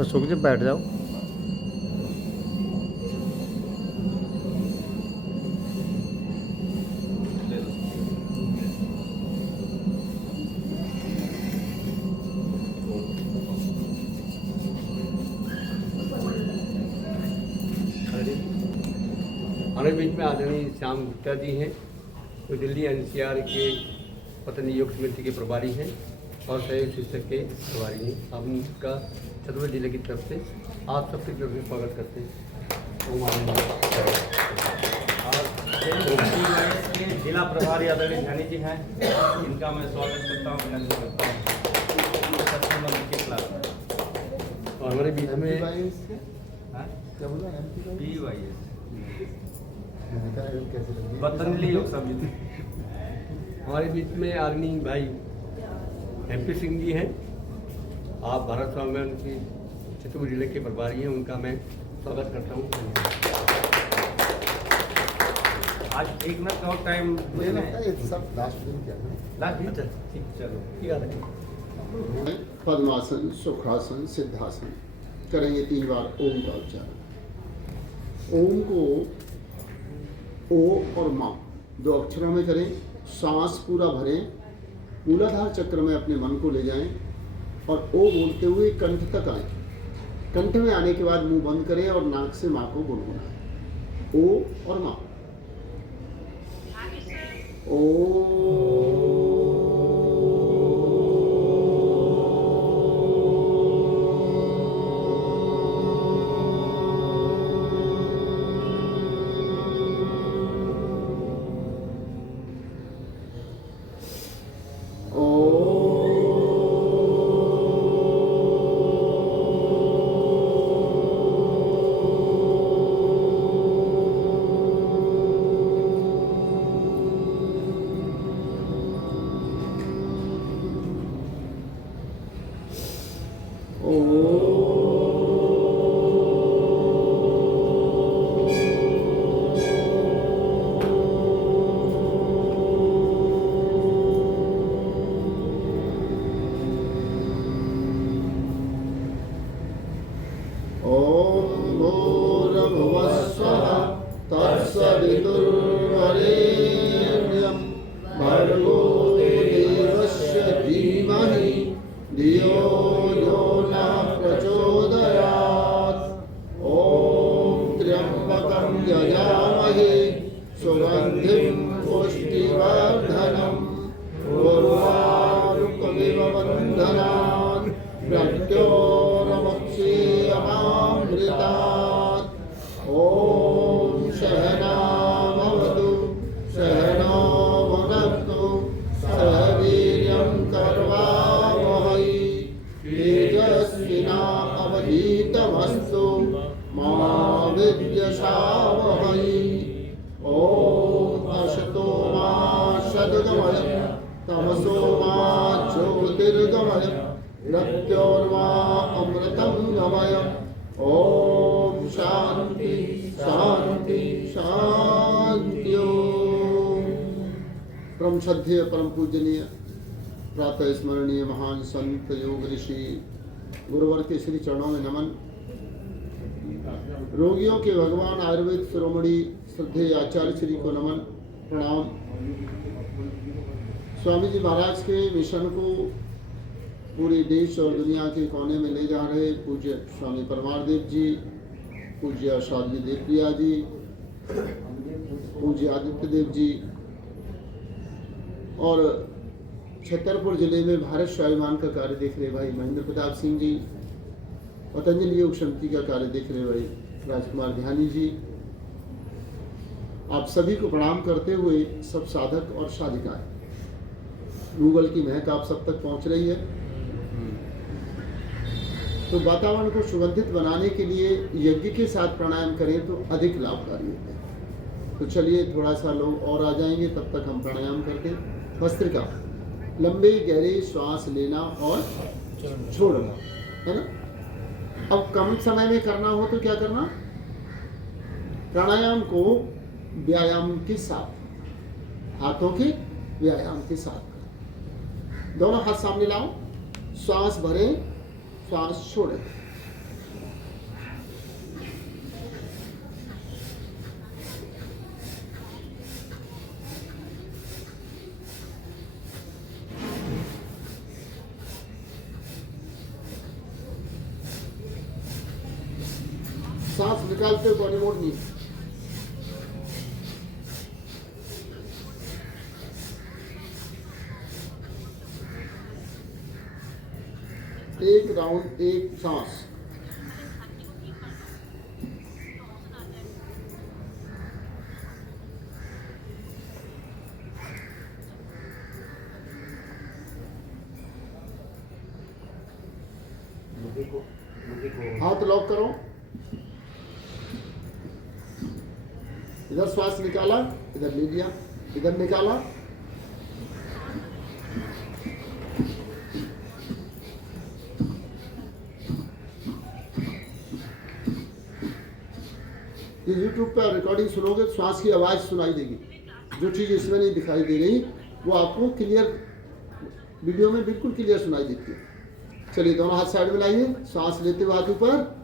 अशोक जी बैठ जाओ। हमारे बीच में आदरणीय श्याम गुप्ता जी हैं, जो दिल्ली एनसीआर के पत्र नियोग समिति के प्रभारी हैं और सहयोग शिक्षक के प्रभारी हैं। हम उनका छतरपुर जिले की तरफ से आप सबकी तरफ से स्वागत करते हैं। और के जिला प्रभारी आदरणीय ध्यानी जी हैं, इनका मैं स्वागत करता हूँ, अभिनंदन करता हूँ। और हमारे बीच में पतंजलि योग समिति, हमारे बीच में आदरणीय भाई MP सिंह जी हैं। आप भारत सम्मेलन की छतरपुर जिले के प्रभारी हैं, उनका मैं स्वागत करता हूँ। आज एक मिनट और टाइम सब लास्ट दिन क्या है? लास्ट। अच्छा ठीक, चलो ठीक है। पद्मासन, सुखासन, सिद्धासन करेंगे 3 बार ओम का उच्चारण। ओम को ओ और माँ 2 अक्षरों में करें। सांस पूरा भरें, मूलाधार चक्र में अपने मन को ले जाएं और ओ बोलते हुए कंठ तक आए। कंठ में आने के बाद मुंह बंद करें और नाक से माँ को गुनगुनाएं। ओ और माँ। ओ परम श्रद्धेय परम पूजनीय प्रातः स्मरणीय महान संत योग ऋषि गुरुवर के श्री चरणों में नमन। रोगियों के भगवान आयुर्वेद शिरोमणि श्रद्धेय आचार्य श्री को नमन प्रणाम। स्वामी जी महाराज के मिशन को पूरे देश और दुनिया के कोने में ले जा रहे पूज्य स्वामी परमार देव जी, पूज्य शादी देवप्रिया जी, पूज्य आदित्य देव जी और छतरपुर जिले में भारत स्वाभिमान का कार्य देख रहे भाई महेंद्र प्रताप सिंह जी, पतंजलि योग समिति का कार्य देख रहे भाई राजकुमार ध्यानी जी, आप सभी को प्रणाम करते हुए सब साधक और साधिकाएं, गूगल की महक आप सब तक पहुंच रही है। तो वातावरण को सुगंधित बनाने के लिए यज्ञ के साथ प्राणायाम करें तो अधिक लाभकारी होते हैं। तो चलिए थोड़ा सा लोग और आ जाएंगे, तब तक हम प्राणायाम करते। भस्त्रिका, लंबे गहरे श्वास लेना और छोड़ना, है ना। अब कम समय में करना हो तो क्या करना, प्राणायाम को व्यायाम के साथ, हाथों के व्यायाम के साथ दोनों हाथ सामने लाओ, श्वास भरें, श्वास छोड़ें, निकालते हो बॉडी मोड नहीं। एक राउंड एक सांस। हाथ लॉक करो। इधर श्वास निकाला, इधर ले लिया, इधर निकाला, ये YouTube पर रिकॉर्डिंग सुनोगे तो श्वास की आवाज़ सुनाई देगी। जो चीज़ इसमें नहीं दिखाई दे रही वो आपको क्लियर वीडियो में बिल्कुल क्लियर सुनाई देती है। चलिए दोनों हाथ साइड में लाइए, सांस लेते हुए हाथ ऊपर,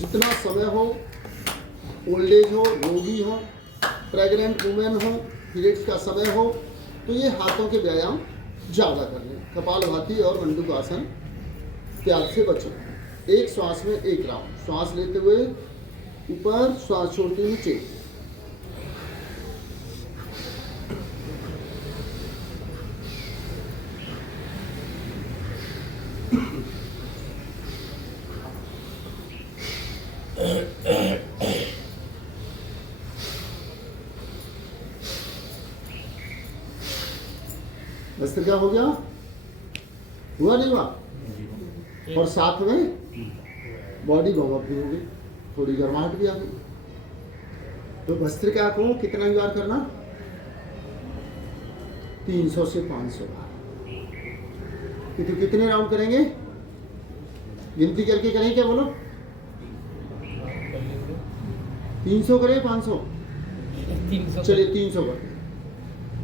जितना समय हो, ओल्ड एज हो, रोगी हो, प्रेग्नेंट वुमेन हो, पीरियड्स का समय हो, तो ये हाथों के व्यायाम ज़्यादा कर लें। कपालभाति और मंडूकासन त्याग से बचो। एक श्वास में एक राउंड, श्वास लेते हुए ऊपर, श्वास छोड़ते हुए नीचे। भस्त्रिका हो गया? हुआ नहीं हुआ? और साथ में बॉडी वार्म अप भी हो गई, थोड़ी गर्माहट भी आ गई। तो भस्त्रिका को कितना बार करना? 300 से 500 बार। कितने राउंड करेंगे? गिनती करके करें क्या, बोलो? 300 करें 500? 300। चलिए 300 करते।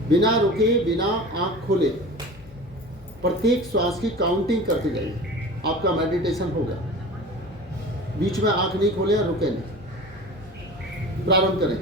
बिना रुके, बिना आंख खोले प्रत्येक श्वास की काउंटिंग करते जाइए। आपका मेडिटेशन होगा। बीच में आंख नहीं खोले और रुके नहीं। प्रारंभ करें।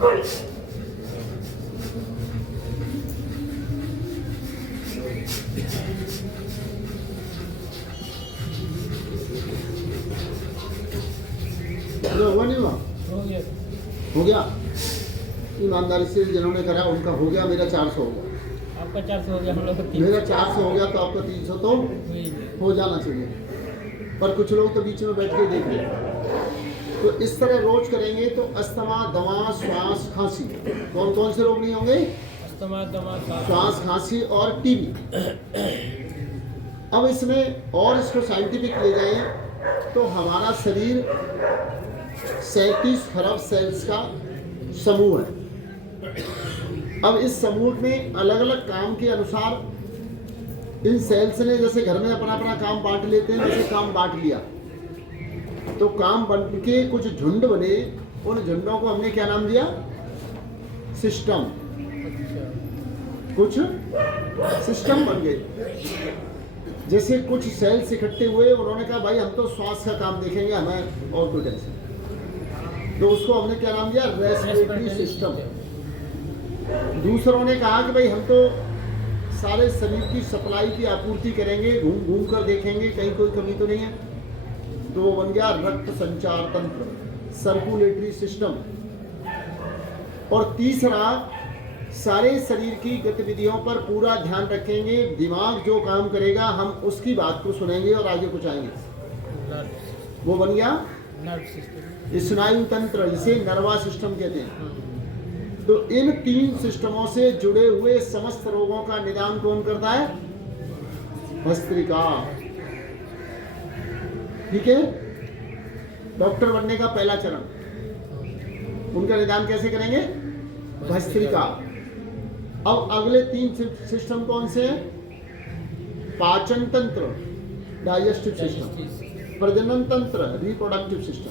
हुआ नहीं हुआ? हो गया। हो गया। ईमानदारी से जिन्होंने करा उनका हो गया, मेरा 400 हो गया। आपका 400 हो गया, हम लोग का 300 मेरा 400 हो गया तो आपका 300 तो हुई है। हो जाना चाहिए। पर कुछ लोग तो बीच में बैठ के देख रहे हैं। तो इस तरह रोज करेंगे तो अस्थमा, दमा, श्वास, खांसी, कौन कौन से रोग नहीं होंगे? अस्थमा, दमा, श्वास, खांसी और टीबी। अब इसमें और इसको साइंटिफिक ले जाएं तो हमारा शरीर 37 खरब सेल्स का समूह है। अब इस समूह में अलग अलग काम के अनुसार इन सेल्स ने, जैसे घर में अपना अपना काम बांट लेते हैं, वैसे काम बांट लिया तो काम बन के कुछ झुंड बने। उन झुंडों को हमने क्या नाम दिया? सिस्टम। कुछ सिस्टम बन गए। जैसे कुछ सेल्स इकट्ठे हुए, उन्होंने कहा भाई हम तो श्वास का काम देखेंगे, हमें और कोई टेंशन। तो उसको हमने क्या नाम दिया? Respiratory system. दूसरों ने कहा कि भाई हम तो सारे शरीर की सप्लाई की आपूर्ति करेंगे, घूम घूम कर देखेंगे कहीं कोई कमी तो नहीं है। तो वो बन गया रक्त संचार तंत्र, सर्कुलेटरी सिस्टम। और तीसरा, सारे शरीर की गतिविधियों पर पूरा ध्यान रखेंगे। दिमाग जो काम करेगा हम उसकी बात को सुनेंगे और आगे पहुंचाएंगे। वो बन गया नर्व सिस्टम, स्नायु तंत्र, जिसे नर्वा सिस्टम कहते हैं। तो इन 3 सिस्टमों से जुड़े हुए समस्त रोगों का निदान कौन करता है? भस्त्रिका। ठीक है। डॉक्टर बनने का पहला चरण, उनका निदान कैसे करेंगे? भस्त्रिका। अब अगले 3 सिस्टम कौन से हैं? पाचन तंत्र, डाइजेस्टिव सिस्टम, प्रजनन तंत्र, रिप्रोडक्टिव सिस्टम,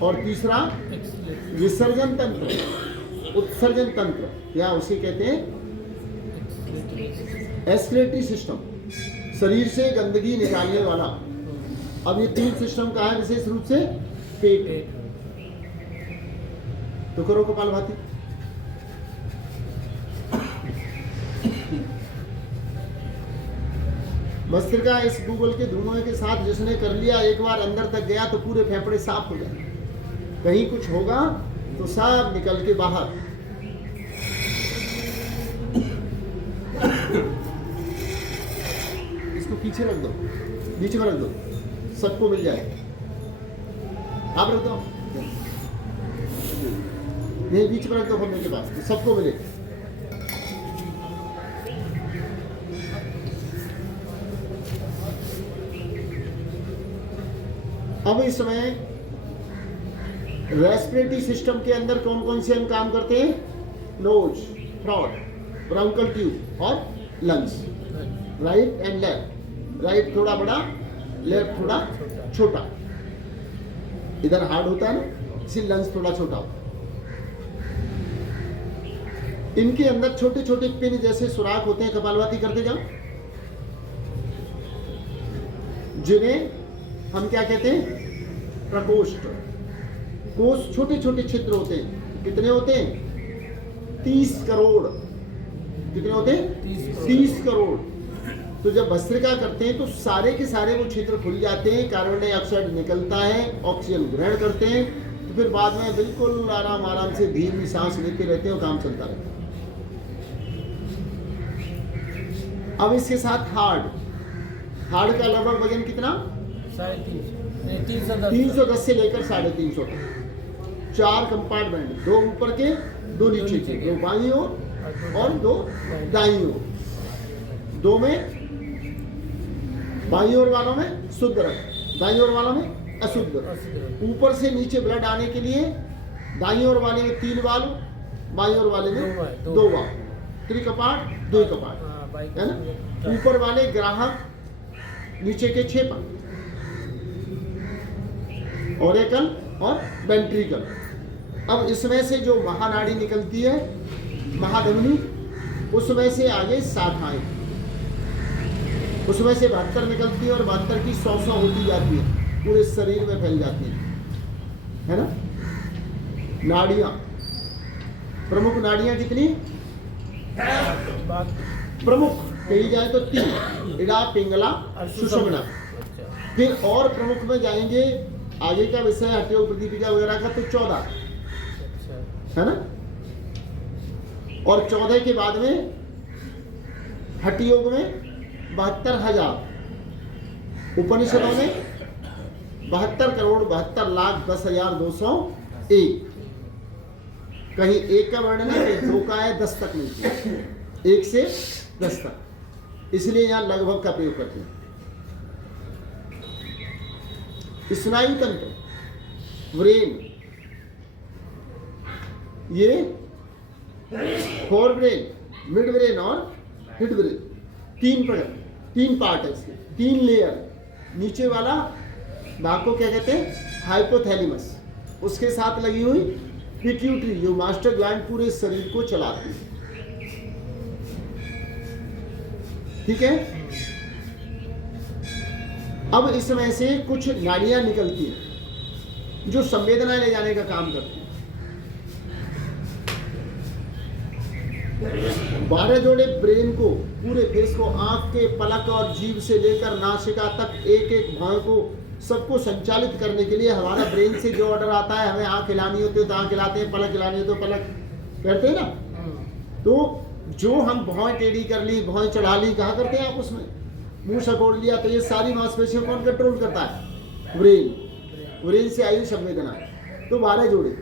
और तीसरा विसर्जन तंत्र, उत्सर्जन तंत्र, या उसे कहते हैं एक्सक्रीटरी सिस्टम, शरीर से गंदगी निकालने वाला। अब ये 3 सिस्टम का है विशेष रूप से पेट। तो करो कपालभाति। भस्त्रिका इस गूगल के धुआं के साथ जिसने कर लिया, एक बार अंदर तक गया तो पूरे फेफड़े साफ हो जाए। कहीं कुछ होगा तो सब निकल के बाहर। इसको पीछे रख दो, बीच में रख दो, सबको मिल जाए। आप रख दो, ये बीच में रख दो खोलने के पास, तो सबको मिले। अब इसमें रेस्पिरेटरी सिस्टम के अंदर कौन कौन से अंग काम करते हैं? नोज, थ्रोट, ब्रोंकल ट्यूब और lungs. Right and left, right थोड़ा बड़ा, लेफ्ट थोड़ा छोटा। इधर हार्ड होता है ना, इसी लंग्स थोड़ा छोटा होता है। इनके अंदर छोटे छोटे पिन जैसे सुराख होते हैं। कपालभाति करते जाओ, जिन्हें हम क्या कहते हैं? प्रकोष्ठ। कोष छोटे छोटे छिद्र होते हैं। कितने होते हैं? 30 करोड़। कितने होते हैं? 30 करोड़। तो जब भस्त्रिका करते हैं तो सारे के सारे वो छिद्र खुल जाते हैं, कार्बन डाइऑक्साइड निकलता है, ऑक्सीजन ग्रहण करते हैं, तो फिर बाद में बिल्कुल आराम आराम से धीमी सांस लेते रहते हैं और काम चलता रहता है। अब इसके साथ हार्ड का लगभग वजन कितना? 310 से लेकर 350 तक। 4 कंपार्टमेंट, 2 ऊपर के, 2 नीचे के, 2 बाईं ओर और 2 दाईं ओर। 2 में बाईं ओर वालों में शुद्ध रक्त, दाईं ओर वालों में अशुद्ध रक्त। ऊपर से नीचे ब्लड आने के लिए दाईं ओर वाले में 3 वाल्व, बाईं ओर वाले में 2 वाल्व, त्रिकपाट, 2 कपाट, है ना। ऊपर वाले ग्राहक, नीचे के 6 पंख, ओरेकल और वेंट्रिकल। अब इसमें से जो महानाड़ी निकलती है, महाधमनी, उसमें से आगे शाखाएं, उसमें से 72 निकलती है और 72 की 100 होती जाती है, पूरे शरीर में फैल जाती है ना। नाड़ियाँ प्रमुख नाड़ियां कितनी? बात प्रमुख कही जाए तो 3, इड़ा, पिंगला, सुषुम्ना। अच्छा। फिर और प्रमुख में जाएंगे, आगे का विषय हठयोग, प्रदीपिका वगैरह का, तो 14 अच्छा। है ना। और 14 के बाद में हठयोग में 72,000, उपनिषदों में 72,72,10,201। कहीं 1 का वर्णन है, कहीं 2 का है, 10 तक नहीं है, 1 से 10 तक, इसलिए यहां लगभग का प्रयोग करते हैं। स्नायु तंत्र, ब्रेन, ये फोर ब्रेन, मिड ब्रेन और हिड ब्रेन, 3 पार्ट है इसके, 3 लेयर। नीचे वाला भाग को क्या कहते हैं? हाइपोथैलेमस, उसके साथ लगी हुई पिट्यूटरी, जो मास्टर ग्लैंड पूरे शरीर को चलाती है। ठीक है। अब इसमें से कुछ नाड़ियां निकलती हैं जो संवेदनाएं ले जाने का काम करती हैं। 12 जोड़े ब्रेन को, पूरे फेस को, आंख के पलक और जीभ से लेकर नासिका तक, एक एक भाव को, सबको संचालित करने के लिए हमारा ब्रेन से जो ऑर्डर आता है, हमें आंख हिलानी होती है तो आंख हिलाते हैं, पलक हिलानी हो तो पलक करते हैं ना। तो जो हम भौं टेढ़ी कर ली, भौं चढ़ा ली, कहाँ करते हैं आप? उसमें मुंह सकोड़ लिया, तो ये सारी मांसपेशियों कौन कंट्रोल करता है? ब्रेन। ब्रेन से आई संवेदना। तो 12 जोड़े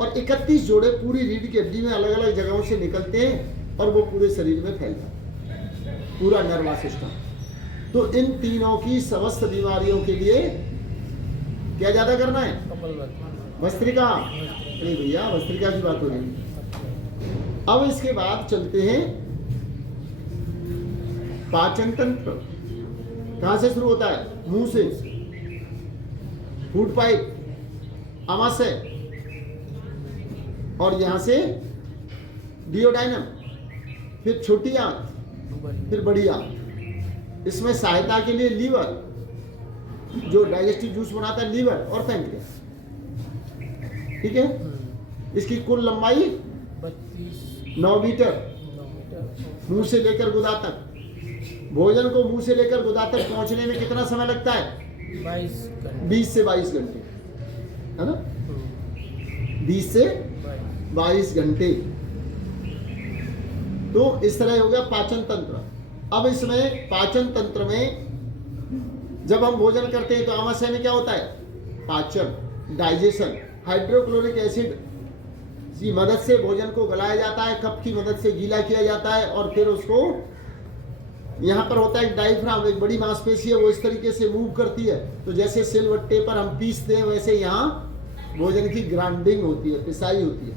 और 31 जोड़े पूरी रीढ़ की हड्डी में अलग अलग जगहों से निकलते हैं और वो पूरे शरीर में फैल जाते हैं, पूरा नर्वस सिस्टम। तो इन तीनों की समस्त बीमारियों के लिए क्या ज्यादा करना है? भस्त्रिका। अरे भैया, भस्त्रिका की बात हो रही है। अब इसके बाद चलते हैं पाचन तंत्र। कहां से शुरू होता है? मुंह से, फूड पाइप, आमाशय, और यहां से डियोडाइनम, फिर छोटी आंत, फिर बड़ी आंत। इसमें सहायता के लिए लीवर, जो डाइजेस्टिव जूस बनाता है, लीवर और पैंक्रियास। ठीक है। इसकी कुल लंबाई 9 मीटर, मुंह से लेकर गुदा तक। भोजन को मुंह से लेकर गुदा तक पहुंचने में कितना समय लगता है? 20 से 22 घंटे, है ना। 20 से 22 घंटे। तो इस तरह हो गया पाचन तंत्र। अब इसमें पाचन तंत्र में जब हम भोजन करते हैं तो आमाशय में क्या होता है? पाचन, डाइजेशन। हाइड्रोक्लोरिक एसिड की मदद से भोजन को गलाया जाता है, कप की मदद से गीला किया जाता है, और फिर उसको यहाँ पर होता है एक डायफ्राम, एक बड़ी मांसपेशी है, वो इस तरीके से मूव करती है। तो जैसे सिलवट्टे पर हम पीसते हैं, वैसे यहाँ भोजन की ग्राइंडिंग होती है, पिसाई होती है।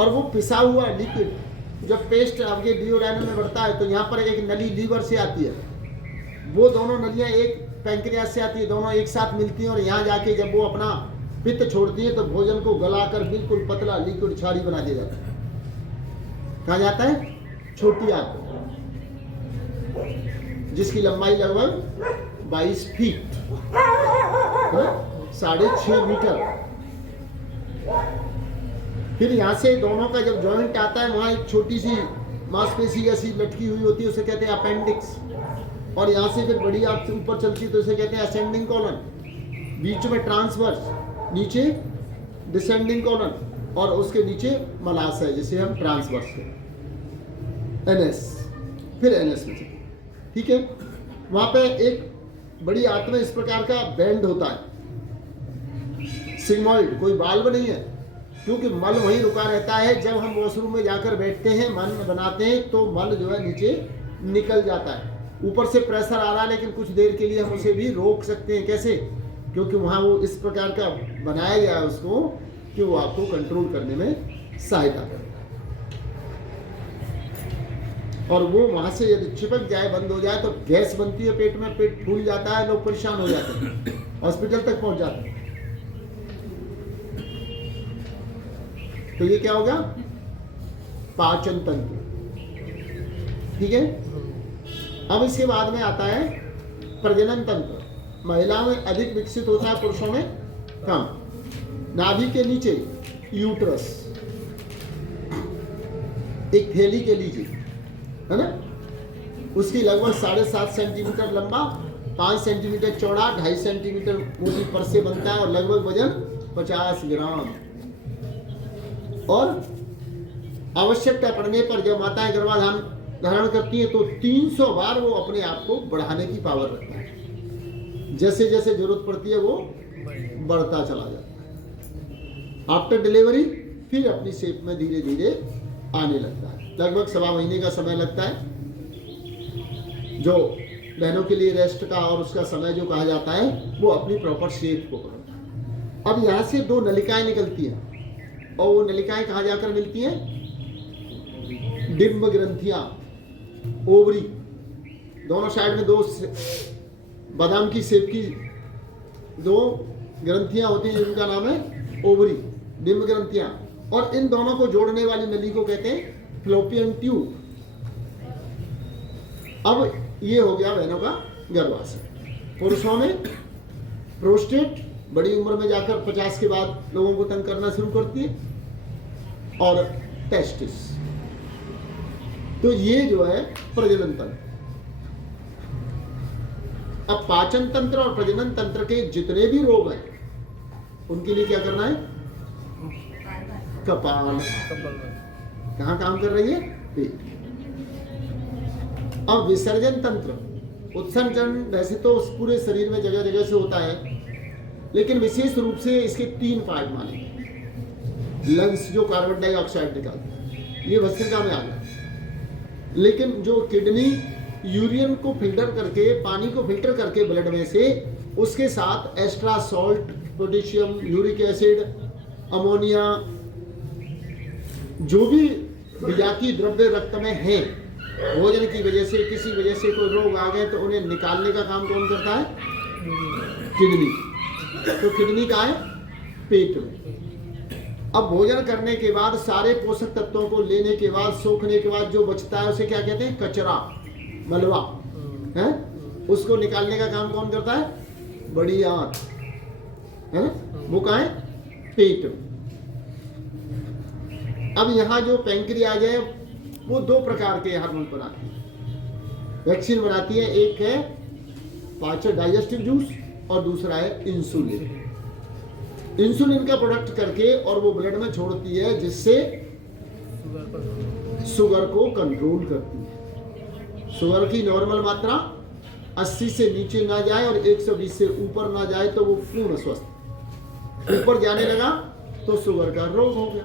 और वो पिसा हुआ लिक्विड जब पेस्ट आपके डियोडाइनम में बढ़ता है तो यहाँ पर एक नली लीवर से आती है, वो दोनों नलियाँ एक पैंक्रियास से आती है, दोनों एक साथ मिलती हैं, और यहाँ जाके जब वो अपना पित्त छोड़ती है तो भोजन को गलाकर बिल्कुल पतला लिक्विड छाड़ी बना दिया जाता है। कहाँ जाता है? छोटी आंत, जिसकी लंबाई लगभग 22 फीट, 6.5 मीटर। फिर यहाँ से दोनों का जब जॉइंट आता है, वहाँ एक छोटी सी मांसपेशी ऐसी लटकी हुई होती है, उसे कहते हैं अपेंडिक्स। और यहाँ से फिर बड़ी आंत से ऊपर चलती है तो उसे कहते हैं असेंडिंग कॉलन। बीच में ट्रांसवर्स, नीचे डिसेंडिंग कॉलन, और उसके नीचे मलाशय, जिसे हम ट्रांसवर्स कहते हैं, एनएस। फिर एनएस में, ठीक है। वहाँ पे एक बड़ी आंत में इस प्रकार का बैंड होता है, सिग्मॉइड, कोई वाल्व नहीं है, क्योंकि मल वहीं रुका रहता है। जब हम वॉशरूम में जाकर बैठते हैं, मन बनाते हैं, तो मल जो है नीचे निकल जाता है। ऊपर से प्रेशर आ रहा है, लेकिन कुछ देर के लिए हम उसे भी रोक सकते हैं। कैसे? क्योंकि वहाँ वो इस प्रकार का बनाया गया है उसको कि वो आपको कंट्रोल करने में सहायता करे। और वो वहाँ से यदि चिपक जाए, बंद हो जाए, तो गैस बनती है पेट में, पेट फूल जाता है, लोग परेशान हो जाते हैं, हॉस्पिटल तक पहुँच जाते हैं। तो ये क्या होगा? पाचन तंत्र। ठीक है। अब इसके बाद में आता है प्रजनन तंत्र। महिलाओं में अधिक विकसित होता है, पुरुषों में कम। नाभि के नीचे यूट्रस, एक थैली के लीजिए, है ना, उसकी लगभग 7.5 सेंटीमीटर लंबा, 5 सेंटीमीटर चौड़ा, 2.5 सेंटीमीटर मोटी परसे बनता है और लगभग वजन 50 ग्राम। और आवश्यकता पड़ने पर जब माताएं गर्भाधान धारण करती हैं तो 300 बार वो अपने आप को बढ़ाने की पावर रखता है। जैसे जैसे जरूरत पड़ती है वो बढ़ता चला जाता है। आफ्टर डिलीवरी फिर अपनी शेप में धीरे धीरे आने लगता है। लगभग 1.25 महीने का समय लगता है, जो बहनों के लिए रेस्ट का और उसका समय जो कहा जाता है वो अपनी प्रॉपर शेप को करता है। अब यहाँ से 2 नलिकाएं निकलती हैं और वो नलिकाएं कहाँ जाकर मिलती हैं? डिम्ब ग्रंथियां, ओवरी, दोनों साइड में 2 बादाम की शेप की 2 ग्रंथियां होती हैं जिनका नाम है ओवरी, डिम्ब ग्रंथियां, और इन दोनों को जोड़ने वाली नली को कहते हैं फ्लोपियन ट्यूब। अब ये हो गया बहनों का गर्भाशय। पुरुषों में प्रोस्टेट बड़ी उम्र में जाकर 50 के बाद लोगों को तंग करना शुरू करती है, और टेस्टिस। तो ये जो है प्रजनन तंत्र। अब पाचन तंत्र और प्रजनन तंत्र के जितने भी रोग हैं उनके लिए क्या करना है? कपाल कहाँ काम कर रही है? पेट। अब विसर्जन तंत्र, उत्सर्जन वैसे तो पूरे शरीर में जगह जगह से होता है, लेकिन विशेष रूप से इसके 3 पार्ट माने गए। लंग्स जो कार्बन डाइऑक्साइड निकालते हैं, ये भस्त्रिका में आ गया। लेकिन जो किडनी यूरिन को फिल्टर करके, पानी को फिल्टर करके ब्लड में से, उसके साथ extra salt, potassium, uric acid, ammonia, जो भी विजातीय द्रव्य रक्त में है, भोजन की वजह से, किसी वजह से कोई रोग आ गए तो उन्हें निकालने का काम कौन करता है? किडनी। तो किडनी का है पेट में। अब भोजन करने के बाद सारे पोषक तत्वों को लेने के बाद, सोखने के बाद जो बचता है उसे क्या कहते हैं? कचरा, मलबा है, उसको निकालने का काम कौन करता है? बड़ी आंत, है ना, वो कहाँ है? पेट में। अब यहाँ जो पैंक्रियाज है वो 2 प्रकार के हार्मोन बनाती है, वैक्सीन बनाती है। एक है पाचन डाइजेस्टिव जूस और दूसरा है इंसुलिन। इंसुलिन का प्रोडक्ट करके और वो ब्लड में छोड़ती है, जिससे शुगर को कंट्रोल करती है। शुगर की नॉर्मल मात्रा 80 से नीचे ना जाए और 120 से ऊपर ना जाए तो वो पूर्ण स्वस्थ। ऊपर जाने लगा तो शुगर का रोग हो गया,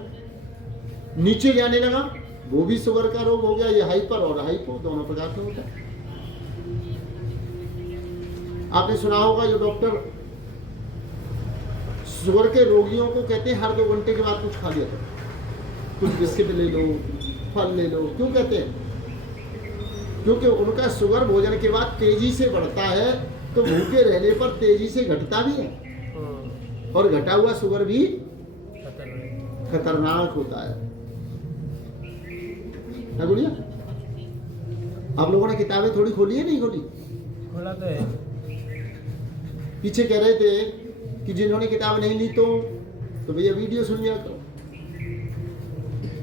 नीचे जाने लगा वो भी शुगर का रोग हो गया। ये हाइपर और हाइपो दोनों प्रकार के होता है। आपने सुना होगा जो डॉक्टर शुगर के रोगियों को कहते हैं हर 2 घंटे के बाद कुछ खा लिया करो, कुछ बिस्किट ले लो, फल ले लो। क्यों कहते हैं? क्योंकि उनका शुगर भोजन के बाद तेजी से बढ़ता है, तो भूखे रहने पर तेजी से घटता भी है, और घटा हुआ शुगर भी खतरनाक होता है। ना गुड़िया, आप लोगों ने किताबें थोड़ी खोली है, नहीं खोली? खोला तो है। पीछे कह रहे थे कि जिन्होंने किताब नहीं ली तो भैया वीडियो सुन लिया करो।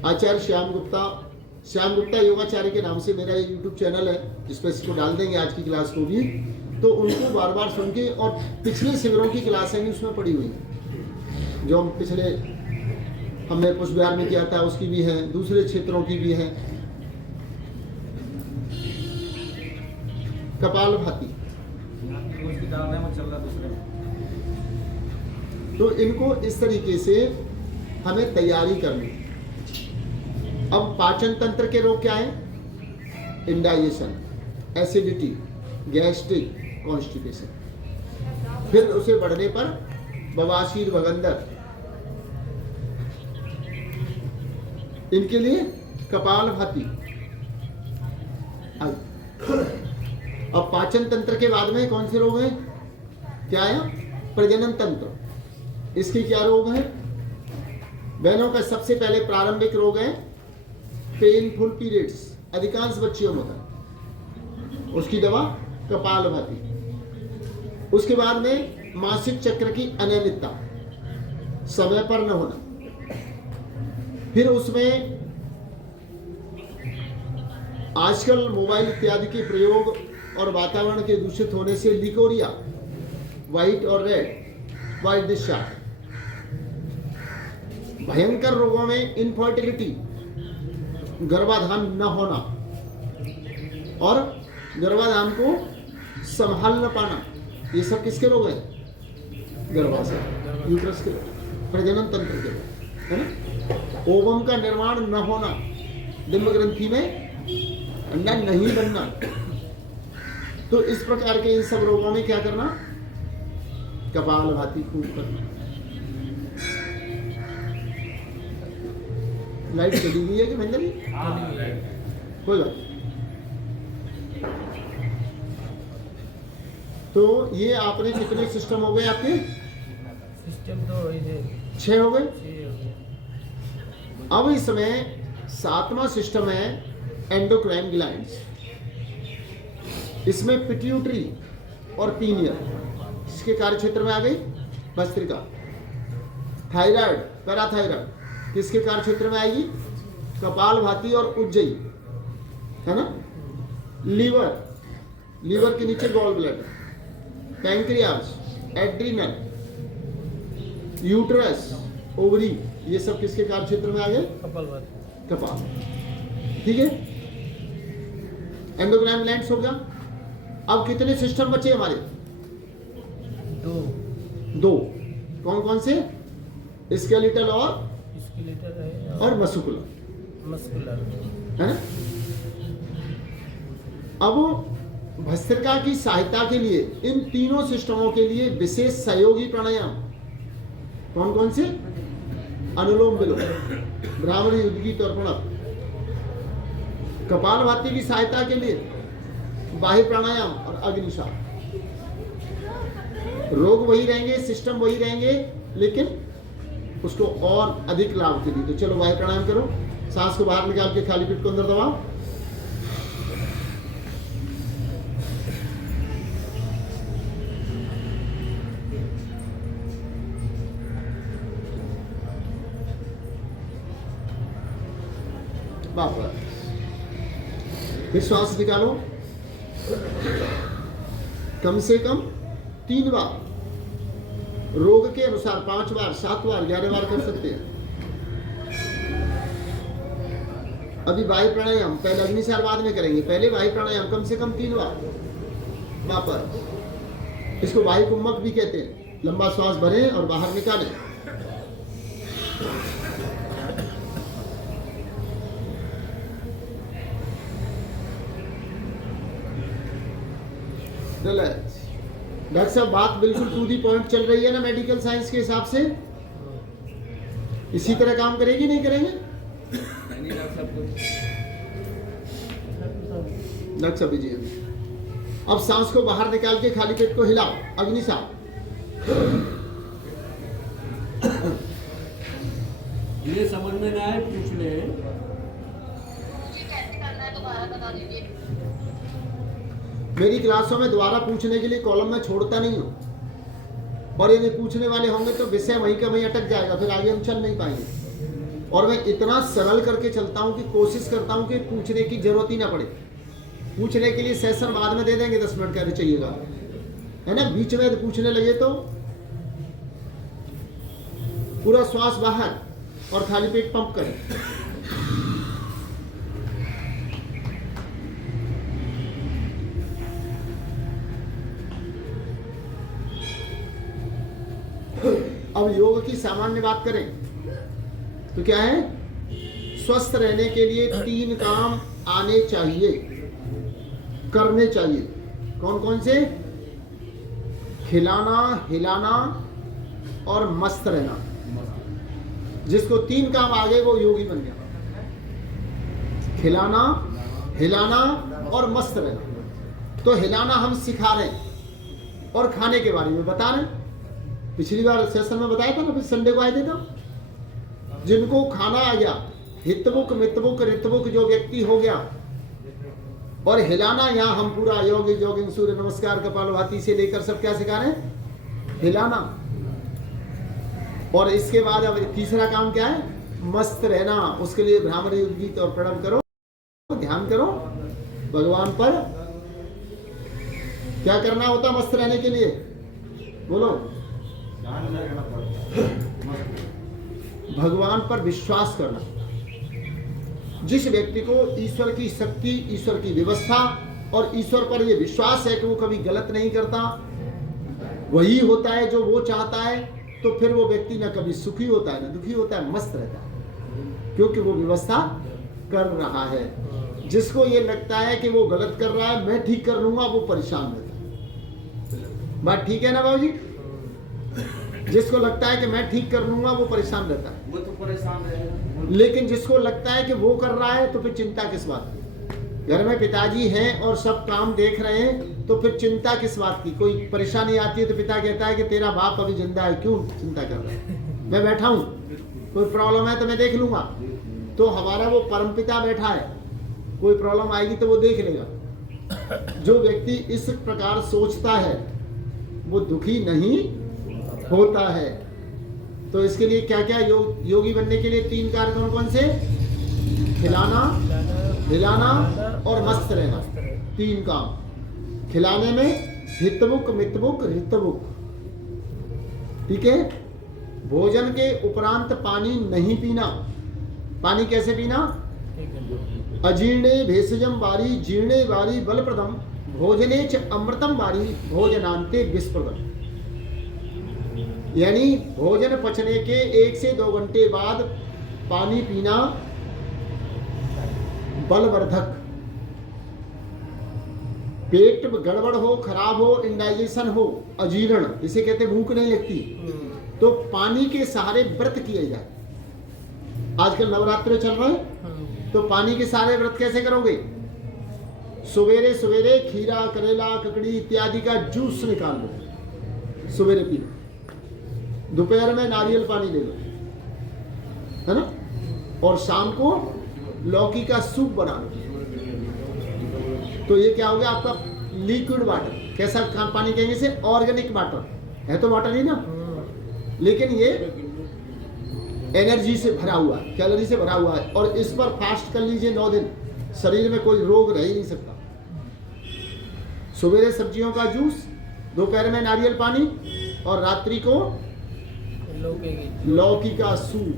आचार्य श्याम गुप्ता योगाचार्य के नाम से मेरा एक यूट्यूब चैनल है, जिस पर इसको डाल देंगे आज की क्लास को भी, तो उनको बार बार सुन के, और पिछले शिविरों की क्लासें भी उसमें पड़ी हुई हैं, जो पिछले हमने पुष्प विहार में किया था उसकी भी है, दूसरे क्षेत्रों की भी है। कपालभाति तो इनको इस तरीके से हमें तैयारी करनी। अब पाचन तंत्र के रोग क्या है? Indigestion, acidity, gastric, constipation. फिर उसे बढ़ने पर बवासीर, भगंदर। इनके लिए कपालभाति। अब पाचन तंत्र के बाद में कौन से रोग हैं? क्या है? प्रजनन तंत्र। इसके क्या रोग हैं? बहनों का सबसे पहले प्रारंभिक रोग है पेनफुल पीरियड्स, अधिकांश बच्चियों में होता है, उसकी दवा कपालभाति। उसके बाद में मासिक चक्र की अनियमितता, समय पर न होना, फिर उसमें आजकल मोबाइल इत्यादि के प्रयोग और वातावरण के दूषित होने से लिकोरिया, व्हाइट और रेड व्हाइट डिस्चार्ज, भयंकर रोगों में इनफर्टिलिटी, गर्भाधान न होना और गर्भाधान को संभाल न पाना, ये सब किसके रोग हैं? गर्भाशय, यूट्रस के रोग, प्रजनन तंत्र के रोग, है ना। ओवम का निर्माण न होना, डिंब ग्रंथि में अंडा नहीं बनना। तो इस प्रकार के इन सब रोगों में क्या करना? कपालभाति खूब करना। लाइट चली गई है कि महेंद्र जी? कोई बात नहीं। तो ये आपने कितने सिस्टम हो गए आपके? सिस्टम तो इधर 6 हो गए। 6 हो गए। अब इसमें 7वां सिस्टम है एंडोक्राइन ग्लैंड्स। इसमें पिट्यूटरी और पीनियल इसके कार्य क्षेत्र में आ गई। भस्त्रिका, थायराइड, पैराथायराइड किसके कार्य क्षेत्र में आएगी? कपालभाति और उज्जयी, है ना। लीवर, लीवर के नीचे gall bladder, pancreas, adrenal, uterus, ovary, ये सब किसके कार्य क्षेत्र में आ गए? कपालभाति। कपाल, ठीक है। एंडोक्राइन ग्लैंड्स हो गया। अब कितने सिस्टम बचे हमारे? 2। कौन कौन से? स्केलेटल और स्केलेटल है और मस्कुलर, मस्कुलर है ना। अब भस्त्रिका की सहायता के लिए इन तीनों सिस्टमों के लिए विशेष सहयोगी प्राणायाम कौन कौन से? अनुलोम विलोम, ब्राह्मणी उद्गी तर्पणक। कपालभाति की सहायता के लिए बाह्य प्राणायाम और अग्निशाप। रोग वही रहेंगे, सिस्टम वही रहेंगे, लेकिन उसको और अधिक लाभ के लिए तो चलो बाह्य प्राणायाम करो। सांस को बाहर निकाल के खाली पेट को अंदर दबाओ। वापस फिर श्वास निकालो, कम से कम 3 बार, रोग के अनुसार 5 बार, 7 बार, 11 बार कर सकते हैं। अभी वायु प्राणायाम पहले अग्निसार बाद में करेंगे, पहले वायु प्राणायाम कम से कम 3 बार। वापस, इसको वायु कुंभक भी कहते हैं। लंबा श्वास भरें और बाहर निकालें। डॉक्टर साहब बात बिल्कुल टू दी पॉइंट चल रही है ना मेडिकल साइंस के हिसाब से? इसी तरह काम करेगी नहीं करेंगे? डॉक्टर साहब जी अब सांस को बाहर निकाल के खाली पेट को हिलाओ। अग्निसाप, ये समझ में ना आए पूछ ले। मेरी क्लासों में दोबारा पूछने के लिए कॉलम में छोड़ता नहीं हूँ, और यदि पूछने वाले होंगे तो विषय वहीं का वहीं अटक जाएगा, फिर आगे हम चल नहीं पाएंगे। और मैं इतना सरल करके चलता हूँ कि कोशिश करता हूँ कि पूछने की जरूरत ही ना पड़े। पूछने के लिए सेशन बाद में दे देंगे, 10 मिनट का चाहिएगा, है ना। बीच में पूछने लगे तो पूरा श्वास बाहर और खाली पेट पंप करें। अब योग की सामान्य बात करें तो क्या है? स्वस्थ रहने के लिए 3 काम आने चाहिए, करने चाहिए। कौन कौन से? खिलाना, हिलाना और मस्त रहना। जिसको 3 काम आ गए वो योगी बन गया। खिलाना, हिलाना और मस्त रहना। तो हिलाना हम सिखा रहे हैं और खाने के बारे में बता रहे हैं। पिछली बार सेशन में बताया था ना, फिर संडे को आए थे तो जिनको खाना आ गया, हितबुक मितबुक रितबुक जो व्यक्ति हो गया, और हिलाना यहाँ हम पूरा योग जोगिंग सूर्य नमस्कार कपालभाति से लेकर सब क्या सिखा रहे हैं? हिलाना। और इसके बाद अब तीसरा काम क्या है? मस्त रहना, उसके लिए भ्रामर गीत और प्रणव करो, ध्यान करो भगवान पर। क्या करना होता मस्त रहने के लिए, बोलो? भगवान पर विश्वास करना। जिस व्यक्ति को ईश्वर की शक्ति, ईश्वर की व्यवस्था और ईश्वर पर यह विश्वास है कि वो कभी गलत नहीं करता, वही होता है जो वो चाहता है, तो फिर वो व्यक्ति न कभी सुखी होता है न दुखी होता है, मस्त रहता है, क्योंकि वो व्यवस्था कर रहा है। जिसको ये लगता है कि वो गलत कर रहा है, मैं ठीक कर लूंगा, वो परेशान रहता है। बात ठीक है ना बाबूजी? जिसको लगता है कि मैं ठीक कर लूंगा, वो परेशान रहता है। वो तो परेशान रहेगा। लेकिन जिसको लगता है कि वो कर रहा है, तो फिर चिंता किस बात की? घर में पिताजी हैं और सब काम देख रहे हैं, तो फिर चिंता किस बात की? कोई परेशानी आती है तो पिता कहता है कि तेरा बाप अभी जिंदा है, क्यों चिंता कर रहा है? मैं बैठा हूं, कोई प्रॉब्लम है तो मैं देख लूंगा। तो हमारा वो परमपिता बैठा है, कोई प्रॉब्लम आएगी तो वो देख लेगा। जो व्यक्ति इस प्रकार सोचता है वो दुखी नहीं होता है। तो इसके लिए क्या क्या योगी बनने के लिए 3 कार्य कौन कौन से? खिलाना, हिलाना और मस्त रहना। 3 काम। खिलाने में हितमुख, मितमुख, रितमुख, ठीक है। भोजन के उपरांत पानी नहीं पीना। पानी कैसे पीना? अजीर्णे भेषजम वारी जीर्णे वारी बलप्रदम भोजने च अमृतम वारी भोजनांते विस्प्रदम। यानी भोजन पचने के 1 से 2 घंटे बाद पानी पीना बलवर्धक। पेट गड़बड़ हो, खराब हो, इंडाइजेशन हो, अजीर्ण, इसे कहते भूख नहीं लगती, तो पानी के सहारे व्रत किए जाए। आजकल नवरात्र चल रहे हैं, तो पानी के सहारे व्रत कैसे करोगे? सवेरे सवेरे खीरा, करेला, ककड़ी इत्यादि का जूस निकाल लो, सवेरे पी लो। दोपहर में नारियल पानी ले लो, है ना। और शाम को लौकी का सूप बना लो। तो ये क्या हो गया आपका? Liquid water. कैसा पानी कहेंगे इसे? ऑर्गेनिक वाटर है, तो वाटर ही ना, लेकिन ये एनर्जी से भरा हुआ है, कैलोरी से भरा हुआ है। और इस पर फास्ट कर लीजिए 9 दिन, शरीर में कोई रोग रह ही नहीं सकता। सवेरे सब्जियों का जूस, दोपहर में नारियल पानी और रात्रि को लौकी का सूप,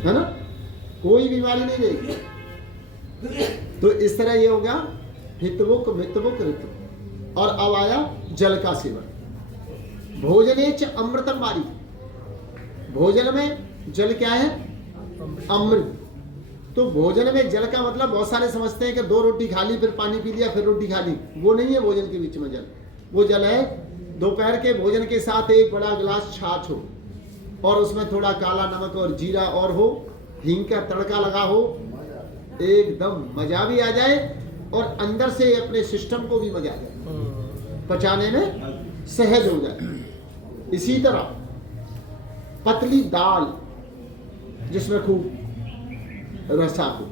है ना। कोई बीमारी नहीं रहेगी। तो इस तरह ये हो गया हितमुख, मितमुख, ऋतमुख। और अब आया जल का सेवन। भोजने च अमृतम वारी। भोजन में जल क्या है? अमृत। तो भोजन में जल का मतलब बहुत सारे समझते हैं कि 2 रोटी खा ली, फिर पानी पी लिया, फिर रोटी खा ली। वो नहीं है भोजन के बीच में जल। वो जल है दोपहर के भोजन के साथ 1 बड़ा गिलास छाछ हो, और उसमें थोड़ा काला नमक और जीरा और हो, हींग का तड़का लगा हो, एकदम मजा भी आ जाए और अंदर से अपने सिस्टम को भी मजा आ जाए, पचाने में सहज हो जाए। इसी तरह पतली दाल जिसमें खूब रसा हो,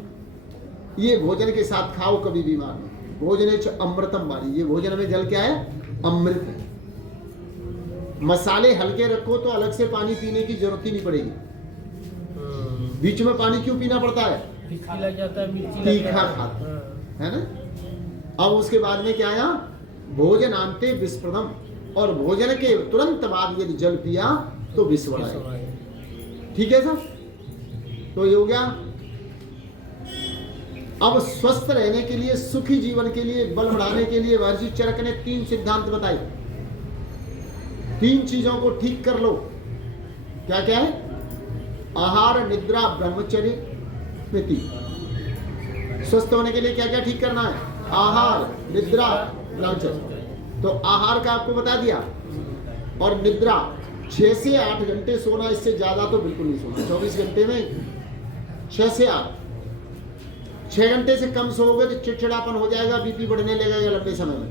ये भोजन के साथ खाओ, कभी बीमार नहीं। भोजने च अमृतम वाली। ये भोजन में जल क्या है? अमृत है। मसाले हल्के रखो तो अलग से पानी पीने की जरूरत ही नहीं पड़ेगी। बीच में पानी क्यों पीना पड़ता है? लग जाता है, मिर्ची तीखा खाता है ना। अब उसके बाद में क्या आया? भोजनांते विस्प्रदम। और भोजन के तुरंत बाद यदि जल पिया तो विष बढ़ाए। ठीक है सर? तो ये हो गया। अब स्वस्थ रहने के लिए, सुखी जीवन के लिए, बल बढ़ाने के लिए महर्षि चरक ने 3 सिद्धांत बताए। 3 चीजों को ठीक कर लो। क्या क्या है? आहार, निद्रा, ब्रह्मचर्य, स्मृति। स्वस्थ होने के लिए क्या क्या ठीक करना है? आहार, निद्रा, ब्रह्मचर्य। तो आहार का आपको बता दिया, और निद्रा 6 से 8 घंटे सोना, इससे ज्यादा तो बिल्कुल नहीं सोना। 24 घंटे में 6 से 8। 6 घंटे से कम सोओगे तो चिड़चिड़ापन हो जाएगा, बीपी बढ़ने लगेगा लंबे समय में।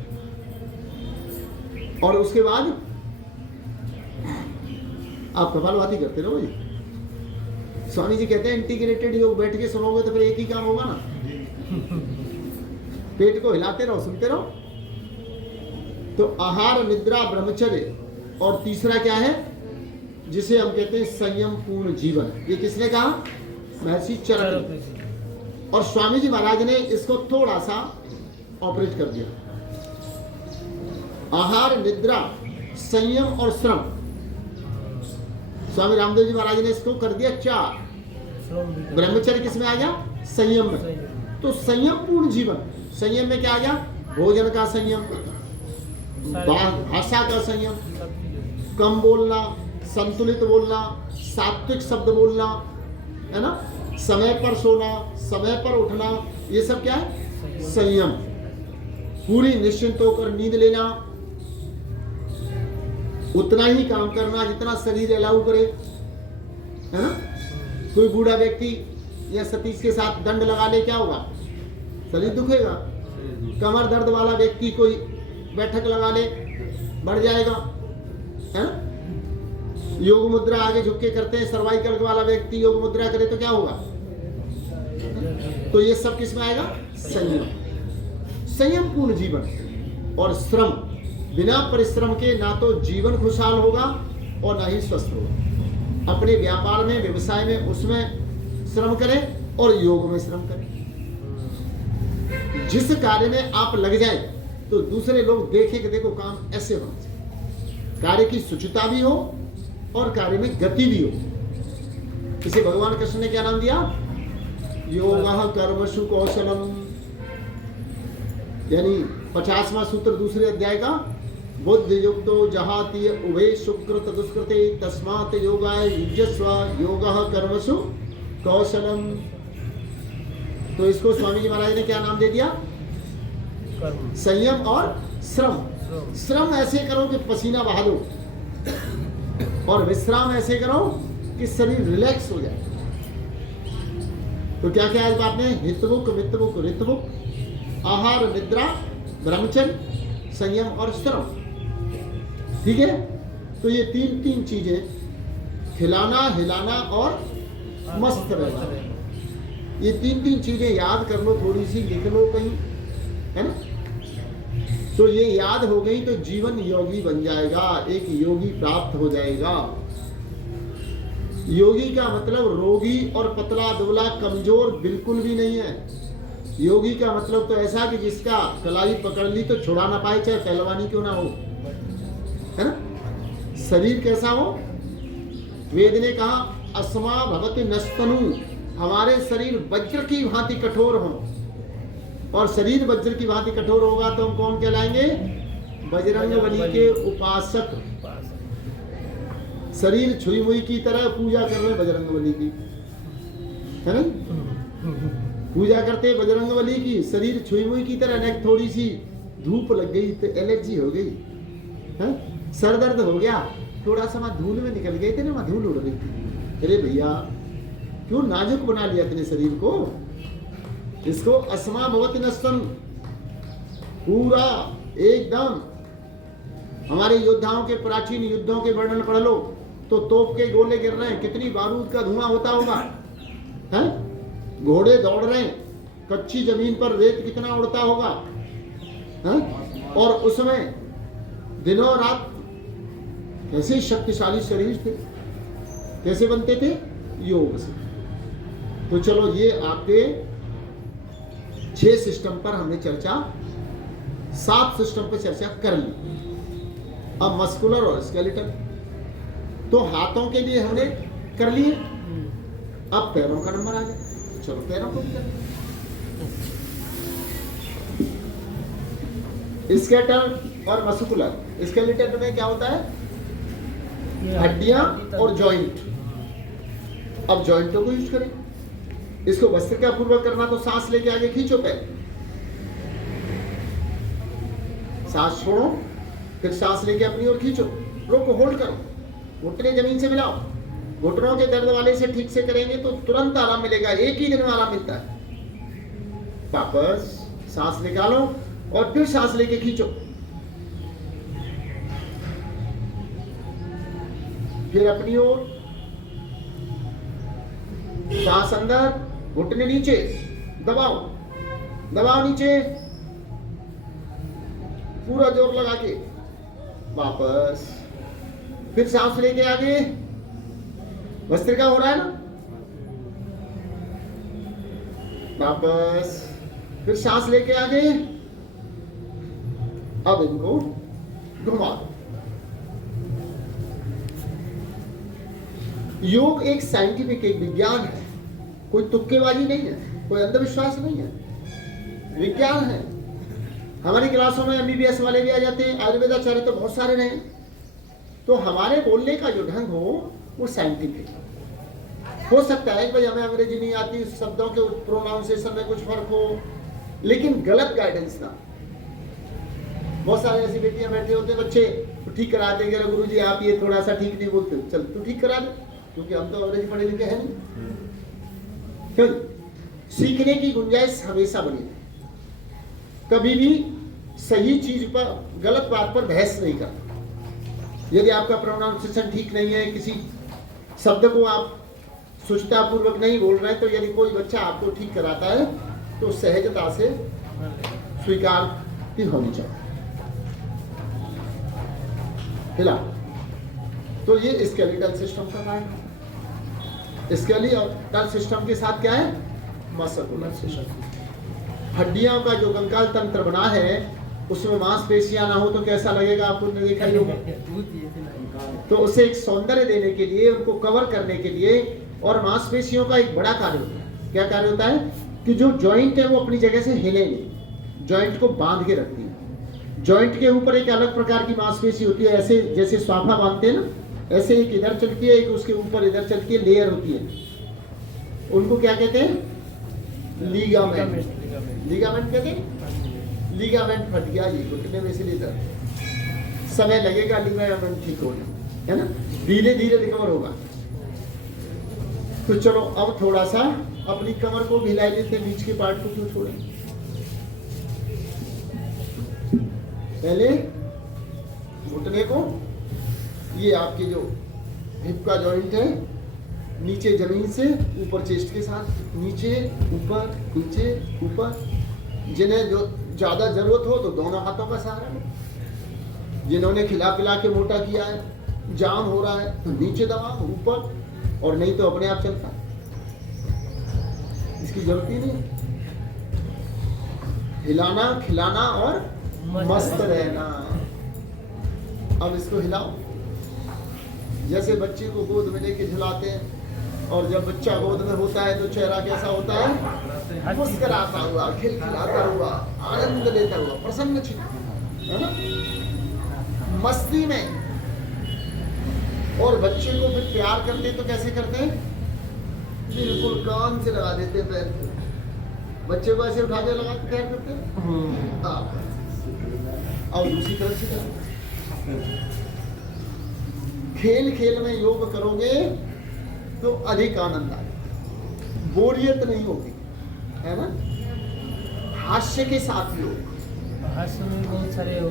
और उसके बाद आप कपालभाति करते रहो जी। स्वामी जी कहते हैं इंटीग्रेटेड योग बैठ के सुनोगे तो फिर एक ही काम होगा ना, पेट को हिलाते रहो, सुनते रहो। तो आहार, निद्रा, ब्रह्मचर्य, और तीसरा क्या है? जिसे हम कहते हैं संयम पूर्ण जीवन। ये किसने कहा? महर्षि चरक ने। और स्वामी जी महाराज ने इसको थोड़ा सा ऑपरेट कर दिया। आहार, निद्रा, संयम और श्रम। स्वामी रामदेव जी महाराज ने इसको कर दिया 4। ब्रह्मचर्य किस में आ गया? संयम में। तो संयम पूर्ण जीवन, संयम में क्या आ गया? भोजन का संयम, भाषा का संयम, कम बोलना, संतुलित बोलना, सात्विक शब्द बोलना, है ना, समय पर सोना, समय पर उठना, ये सब क्या है? संयम। पूरी निश्चिंत होकर नींद लेना, उतना ही काम करना जितना शरीर अलाउ करे, है ना। कोई बूढ़ा व्यक्ति या सतीश के साथ दंड लगा ले, क्या होगा? शरीर दुखेगा। कमर दर्द वाला व्यक्ति कोई बैठक लगा ले, बढ़ जाएगा, है ना। योग मुद्रा आगे झुक के करते हैं, सर्वाइकल वाला व्यक्ति योग मुद्रा करे तो क्या होगा? तो ये सब किस में आएगा? संयम। संयम पूर्ण जीवन। और श्रम, बिना परिश्रम के ना तो जीवन खुशहाल होगा और ना ही स्वस्थ होगा। अपने व्यापार में, व्यवसाय में, उसमें श्रम करें और योग में श्रम करें। जिस कार्य में आप लग जाए तो दूसरे लोग देखें कि देखो काम ऐसे होना चाहिए, कार्य की शुचिता भी हो और कार्य में गति भी हो। इसे भगवान कृष्ण ने क्या नाम दिया? योगः कर्मसु कौशलम। यानी 50वां सूत्र दूसरे अध्याय का, बुद्धि युक्तो जहाति उभे सुकृत दुष्कृते तस्मात् योगाय युज्यस्व योगः कर्मसु कौशलम। तो इसको स्वामी जी महाराज ने क्या नाम दे दिया? संयम और श्रम। श्रम ऐसे करो कि पसीना बहा दो, और विश्राम ऐसे करो कि शरीर रिलैक्स हो जाए। तो क्या क्या आज बात ने? हितमुख, मितमुख, ऋतमुख, आहार, निद्रा, ब्रह्मचर्य, संयम और श्रम। ठीक है। तो ये तीन चीजें, खिलाना, हिलाना और मस्त रहना, ये तीन चीजें याद कर लो, थोड़ी सी लिख लो कहीं, है ना। तो ये याद हो गई तो जीवन योगी बन जाएगा, एक योगी प्राप्त हो जाएगा। योगी का मतलब रोगी और पतला दुबला कमजोर बिल्कुल भी नहीं है। योगी का मतलब तो ऐसा कि जिसका कलाई पकड़ ली तो छुड़ा ना पाए, चाहे पहलवानी क्यों ना हो, है ना। शरीर कैसा हो? वेद ने कहा अस्मा भवति नस्तनु, हमारे शरीर वज्र की भांति कठोर हो। और शरीर वज्र की भांति कठोर होगा तो हम कौन कहलाएंगे? बजरंगबली के उपासक। शरीर छुई मुई की तरह पूजा कर रहे बजरंगबली की, है ना। पूजा करते बजरंगबली की, शरीर छुई मुई की तरह। नेक थोड़ी सी धूप लग गई तो एलर्जी हो गई, है? सर दर्द हो गया, थोड़ा सा वहां धूल में निकल गए थे ना, वहां धूल उड़ रही थी। अरे भैया क्यों नाजुक बना लिया अपने शरीर को? इसको अस्मा भवति नस्तन, पूरा एकदम। हमारे योद्धाओं के प्राचीन युद्धों के वर्णन पढ़ लो तो तोप के गोले गिर रहे हैं, कितनी बारूद का धुआं होता होगा, है? घोड़े दौड़ रहे हैं, कच्ची जमीन पर रेत कितना उड़ता होगा, है? और उसमें दिनों रात कैसे शक्तिशाली शरीर थे, कैसे बनते थे? योग से। तो चलो ये आपके 6 सिस्टम पर हमने चर्चा, 7 सिस्टम पर चर्चा कर ली। अब मस्कुलर और स्केलेटल तो हाथों के लिए हमने कर लिए, अब पैरों का नंबर आ गया। चलो पैरों को भी कर लें। स्केलेटल और मस्कुलर। स्केलेटल में क्या होता है? हड्डियां और जॉइंट। अब जॉइंटों को यूज करें। इसको वस्त्रिका पूर्वक करना तो सांस लेके आगे खींचो, पैर सांस छोड़ो, फिर सांस लेके अपनी ओर खींचो, रोको, होल्ड करो, घुटने जमीन से मिलाओ। घुटनों के दर्द वाले से ठीक से करेंगे तो तुरंत आराम मिलेगा, एक ही दिन में आराम मिलता है। वापस सांस निकालो और फिर सांस लेके खींचो, फिर अपनी ओर सांस अंदर, घुटने नीचे, दबाओ दबाओ नीचे, पूरा जोर लगा के, वापस फिर सांस लेके आगे, भस्त्रिका हो रहा है ना? वापस फिर सांस लेके आगे, अब इनको घुमा दो। योग एक साइंटिफिक, एक विज्ञान है, कोई तुक्केबाजी नहीं है, कोई अंधविश्वास नहीं है, विज्ञान है। हमारी क्लासों में एमबीबीएस वाले भी आ जाते हैं, आयुर्वेदाचार्य तो बहुत सारे रहे। तो हमारे बोलने का जो ढंग हो वो साइंटिफिक हो सकता है कि भाई हमें अंग्रेजी नहीं आती, शब्दों के प्रोनाउंसिएशन में कुछ फर्क हो, लेकिन गलत गाइडेंस ना। बहुत सारे ऐसी बेटियां बैठे होते हैं, बच्चे तो ठीक कराते हैं, गुरु जी आप ये थोड़ा सा ठीक नहीं बोलते, चल तू ठीक करा दे, क्योंकि हम तो अंग्रेजी पढ़े लिखे हैं नहीं। क्यों? सीखने की गुंजाइश हमेशा बनी रहे, कभी भी सही चीज पर, गलत बात पर बहस नहीं करना। यदि आपका प्रोनाउंसिएशन ठीक नहीं है, किसी शब्द को आप सुचिता पूर्वक नहीं बोल रहे, तो यदि कोई बच्चा आपको ठीक कराता है तो सहजता से स्वीकार भी होनी चाहिए। हिला तो ये स्केलेटल सिस्टम का पार्ट है। स्केलेटल सिस्टम के साथ क्या है? Muscular system. हड्डियों का जो कंकाल तंत्र बना है उसमें मांसपेशियां ना हो तो कैसा लगेगा, आपको देखा ही होगा। तो उसे एक सौंदर्य देने के लिए, उनको कवर करने के लिए, और मांसपेशियों का एक बड़ा कार्य होता है। क्या कार्य होता है? कि जो जॉइंट है वो अपनी जगह से हिले नहीं, जॉइंट को बांध के रखती है। जॉइंट के ऊपर एक अलग प्रकार की मांसपेशी होती है, ऐसे जैसे स्वाफा बांधते हैं ना, ऐसे एक इधर चलती है, एक उसके ऊपर इधर चलती है, लेयर होती है। उनको क्या कहते हैं? लीगामेंट। लीगामेंट कहते हैं। लीगामेंट फट गया ये घुटने में, इसलिए दर्द, समय लगेगा लीगामेंट ठीक होने, है ना, धीरे धीरे रिकवर होगा। तो चलो अब थोड़ा सा अपनी कमर को भी हिला देते हैं, बीच के पार्ट को क्यों छोड़ें। पहले घुटने को, ये आपके जो हिप का जॉइंट है, नीचे जमीन से ऊपर चेस्ट के साथ, नीचे ऊपर नीचे ऊपर। जिन्हें जो ज्यादा जरूरत हो तो दोनों हाथों का सहारा लो। जिन्होंने खिला पिला के मोटा किया है, जाम हो रहा है, तो नीचे दबाओ, ऊपर, और नहीं तो अपने आप चलता, इसकी जरूरत ही नहीं। हिलाना, खिलाना और मस्त रहना। अब इसको हिलाओ, जैसे बच्चे को गोद में लेके झुलाते हैं, और जब बच्चा गोद में होता है तो चेहरा कैसा होता है? मुस्कुराता हुआ, खिलखिलाता हुआ, आनंद लेता हुआ, प्रसन्न चित्त, है ना, मस्ती में। और बच्चे को फिर प्यार करते तो कैसे करते हैं? बिल्कुल कान से लगा देते हैं पैर को। बच्चे को ऐसे उठा के लगा के प्यार करते हैं। और दूसरी तरफ से करो। खेल खेल में योग करोगे तो अधिक आनंद आएगा, बोरियत नहीं होगी, है ना। हास्य के साथ योग, हास्य में बहुत सारे वो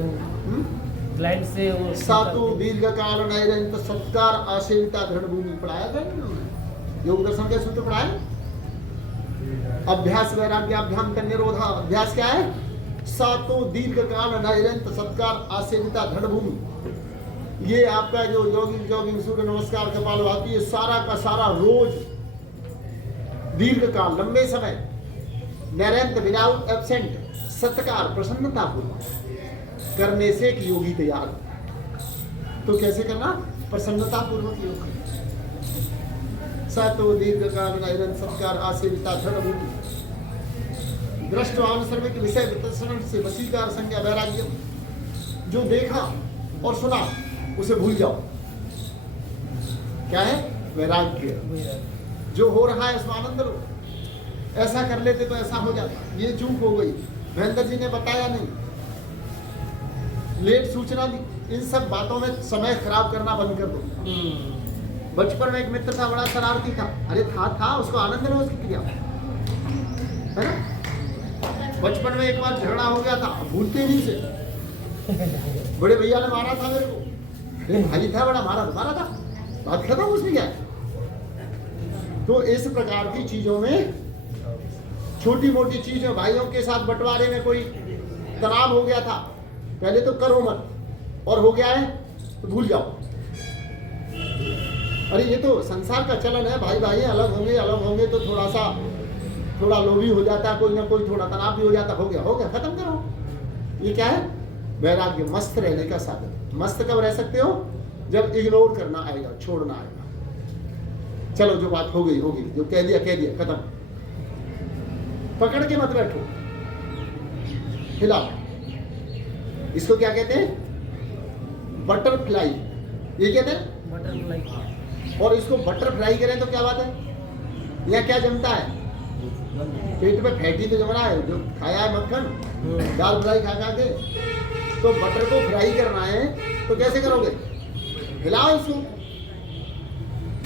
ग्लाइड से वो सातु दीर्घ काल नैरंत सत्कार आसेविता दृढ़ भूमि पढ़ाया था इन्होंने। योग दर्शन के सूत्र पढ़ाए। अभ्यास वैराग्याभ्याम का निरोधा। अभ्यास क्या है? सातु दीर्घ काल नैरंत सत्कार आसेविता दृढ़ भूमि। ये आपका जो जॉगिंग सूर्य नमस्कार कपालभाति, ये सारा का सारा रोज दीर्घ काल, लंबे समय, नैरंत विदाउट एब्सेंट, सत्कार प्रसन्नता पूर्वक करने से एक योगी तैयार होता। तो कैसे करना? प्रसन्नता पूर्वक योग करना। सातो दीर्घ काल नैरंत सत्कार आसेविता दृढ़ भूमि। दृष्टवानुसर्वे के विषय वितरण से वशीकार संज्ञा वैराग्य। जो देखा और सुना उसे भूल जाओ। क्या है? वैराग्य। जो हो रहा है उसमें आनंद लो। ऐसा कर लेते तो ऐसा हो जाता, ये चूक हो गई, महेंद्र जी ने बताया नहीं, लेट सूचना दी। इन सब बातों में समय खराब करना बंद कर दो। बचपन में एक मित्र था, बड़ा शरारती था। अरे था उसको आनंद लो उसकी क्रिया, है ना। बचपन में एक बार झगड़ा हो गया था, भूलते नहीं से। बड़े भैया ने मारा था मेरे को, भाई था बड़ा, मारा था, बात खत्म, उसमें क्या है। तो इस प्रकार की चीजों में, छोटी मोटी चीजों, भाइयों के साथ बंटवारे में कोई तनाव हो गया था, पहले तो करो मत, और हो गया है तो भूल जाओ। अरे ये तो संसार का चलन है, भाई भाई अलग होंगे तो थोड़ा लोभी हो जाता है, कोई ना कोई थोड़ा तनाव भी हो जाता, हो गया खत्म करो। ये क्या है? वैराग्य, मस्त रहने का साधन। मस्त कब रह सकते हो? जब इग्नोर करना आएगा, छोड़ना आएगा। चलो जो बात हो गई, जो कह दिया खत्म। पकड़ के मत बैठो, हिलाओ। इसको क्या कहते हैं? बटरफ्लाई। ये कहते हैं बटरफ्लाई। और इसको बटरफ्लाई करें तो क्या बात है? यह क्या जमता है? पेट में फैट ही तो जम रहा है, जो खाया है मक्खन, दाल फ्राई खा के। तो बटर को फ्राई करना है तो कैसे करोगे? हिलाओ इसको,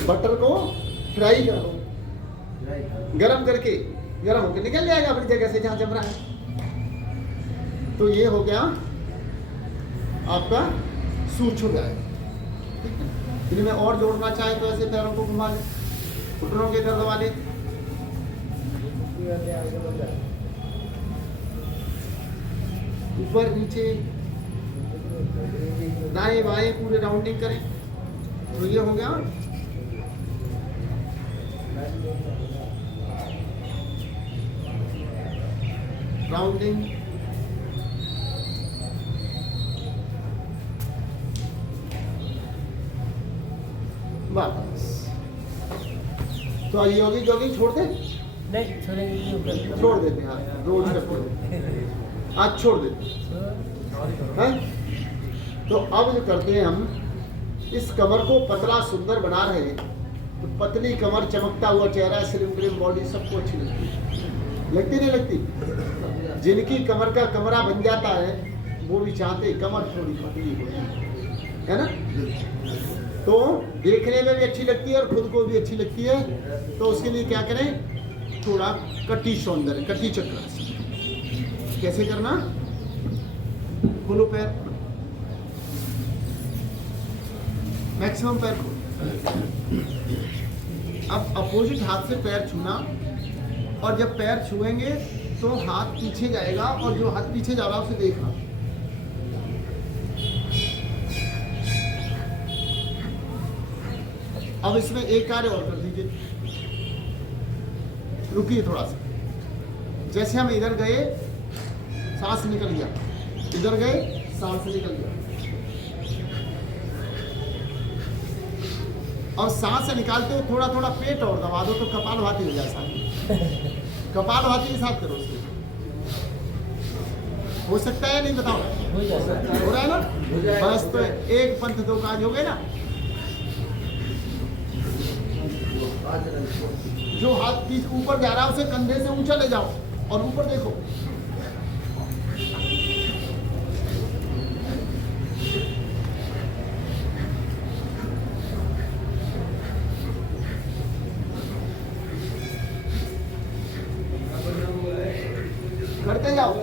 बटर को फ्राई करो, गरम होकर निकल जाएगा अपनी जगह से जहां जम रहा है। तो ये हो गया आपका सूक्ष्म व्यायाम। इनमें और जोड़ना चाहे तो ऐसे पैरों को घुमा ले, घुटनों के दर्द वाले, ऊपर नीचे दाएं बाएं पूरे राउंडिंग करें। तो ये हो गया राउंडिंग। बस। तो योगी जॉगिंग छोड़ दे? नहीं छोड़ेंगे, छोड़ देते हैं, रोज करते हैं, आज छोड़ देते हैं। तो अब जो करते हैं हम, इस कमर को पतला सुंदर बना रहे हैं। तो पतली कमर, चमकता हुआ चेहरा, स्लिम ट्रिम बॉडी सबको अच्छी लगती नहीं लगती? जिनकी कमर का कमरा बन जाता है वो भी चाहते कमर थोड़ी पतली हो, है ना? तो देखने में भी अच्छी लगती है और खुद को भी अच्छी लगती है। तो उसके लिए क्या करें? थोड़ा कटी सौंदर्य, कटी चक्रासन। कैसे करना? खोलो पैर, मैक्सिमम पैर को। अब अपोजिट हाथ से पैर छूना, और जब पैर छुएंगे तो हाथ पीछे जाएगा, और जो हाथ पीछे जा रहा है उसे देखना। अब इसमें एक कार्य और कर दीजिए, रुकिए थोड़ा सा। जैसे हम इधर गए सांस निकल गया, इधर गए सांस निकल गया, और सांस से निकालते हो थोड़ा थोड़ा पेट और दबा दो तो कपालभाति हो जाए साथ। कपालभाति के साथ करो उसको। हो सकता है नहीं? बताओ। हो रहा है ना? बस तो एक पंथ दो काज हो गए ना। जो हाथ पीछे ऊपर जा रहा है उसे कंधे से ऊंचा ले जाओ और ऊपर देखो। करते जाओ।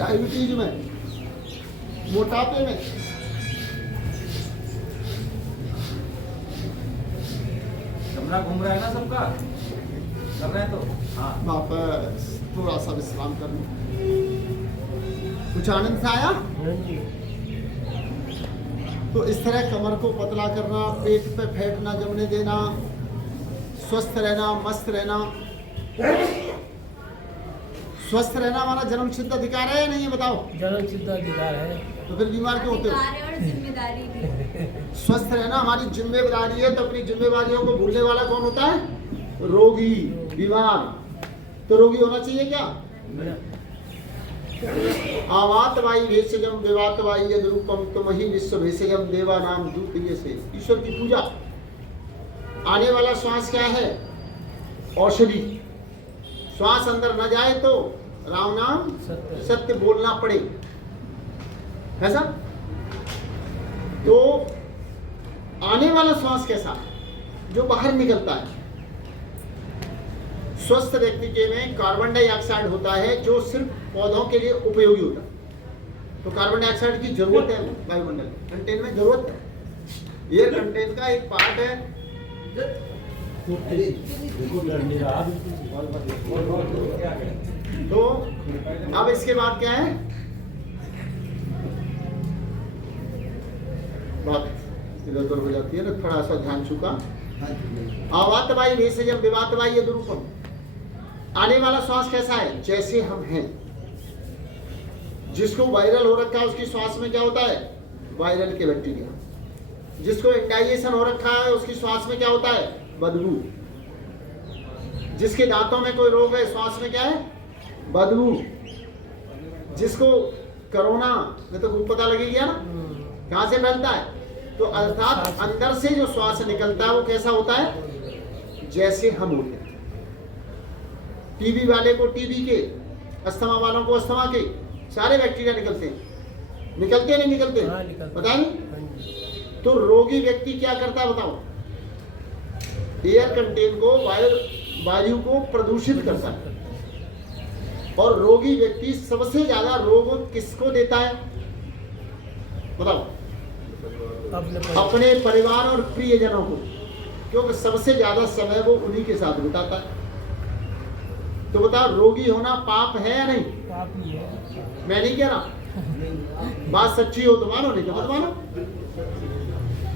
डायबिटीज में, मोटापे में, कमरा घूम रहा है ना सबका, कर रहे हैं तो हाँ। वापस थोड़ा सा विश्राम कर लो। कुछ आनंद से आया? तो इस तरह कमर को पतला करना, पेट पे फैट ना जमने देना, स्वस्थ रहना, मस्त रहना। स्वस्थ रहना हमारा जन्म सिद्ध अधिकार है या नहीं है? बताओ। जन्म सिद्ध अधिकार है। तो फिर बीमार क्यों होते हो? और जिम्मेदारी भी। स्वस्थ रहना हमारी जिम्मेदारी है। तो अपनी जिम्मेदारियों को भूलने वाला कौन होता है? रोगी, बीमार। तो रोगी होना चाहिए क्या? आवात वाई भेषजम देवात वाई यद रूपम तुमहि विश्व भेषजम देवा नाम दूत। ये से ईश्वर की पूजा। आने वाला श्वास क्या है? औषधि। श्वास अंदर न जाए तो राम नाम सत्य बोलना पड़े, ऐसा। तो आने वाला श्वास कैसा? जो बाहर निकलता है। स्वस्थ व्यक्ति के में कार्बन डाइऑक्साइड होता है जो सिर्फ पौधों के लिए उपयोगी होता है। तो कार्बन डाइऑक्साइड की जरूरत है वायुमंडल कंटेन में, जरूरत है। एयर कंटेन का एक पार्ट है तो अब इसके बाद क्या है, बात इधर उधर हो जाती है ना, थोड़ा सा ध्यान चुका। अवातवायु भेषजम विवातवायु यद्रूपम, आने वाला श्वास कैसा है, जैसे हम हैं। जिसको वायरल हो रखा है उसकी श्वास में क्या होता है, वायरल के बैक्टीरिया। जिसको इंडाइजेशन हो रखा है उसकी श्वास में क्या होता है, बदबू। जिसके दांतों में कोई रोग है श्वास में क्या है, बदबू। जिसको कोरोना में तो पता लगेगी ना कहां से फैलता है, तो अर्थात अंदर से जो श्वास निकलता है वो कैसा होता है, जैसे हम होते हैं। टीबी वाले को टीबी के, अस्थमा वालों को अस्थमा के, सारे बैक्टीरिया निकलते हैं, निकलते नहीं निकलते, पता नहीं। तो रोगी व्यक्ति क्या करता है बताओ, एयर कंटेन को, वायु को प्रदूषित करता है। और रोगी व्यक्ति सबसे ज्यादा रोग किसको देता है बताओ, अपने परिवार और प्रियजनों को, क्योंकि सबसे ज्यादा समय वो उन्हीं के साथ बिताता है। तो बताओ रोगी होना पाप है या नहीं, पाप ही है। मैं नहीं कह रहा, बात सच्ची हो तो मानो, नहीं तो मत मानो।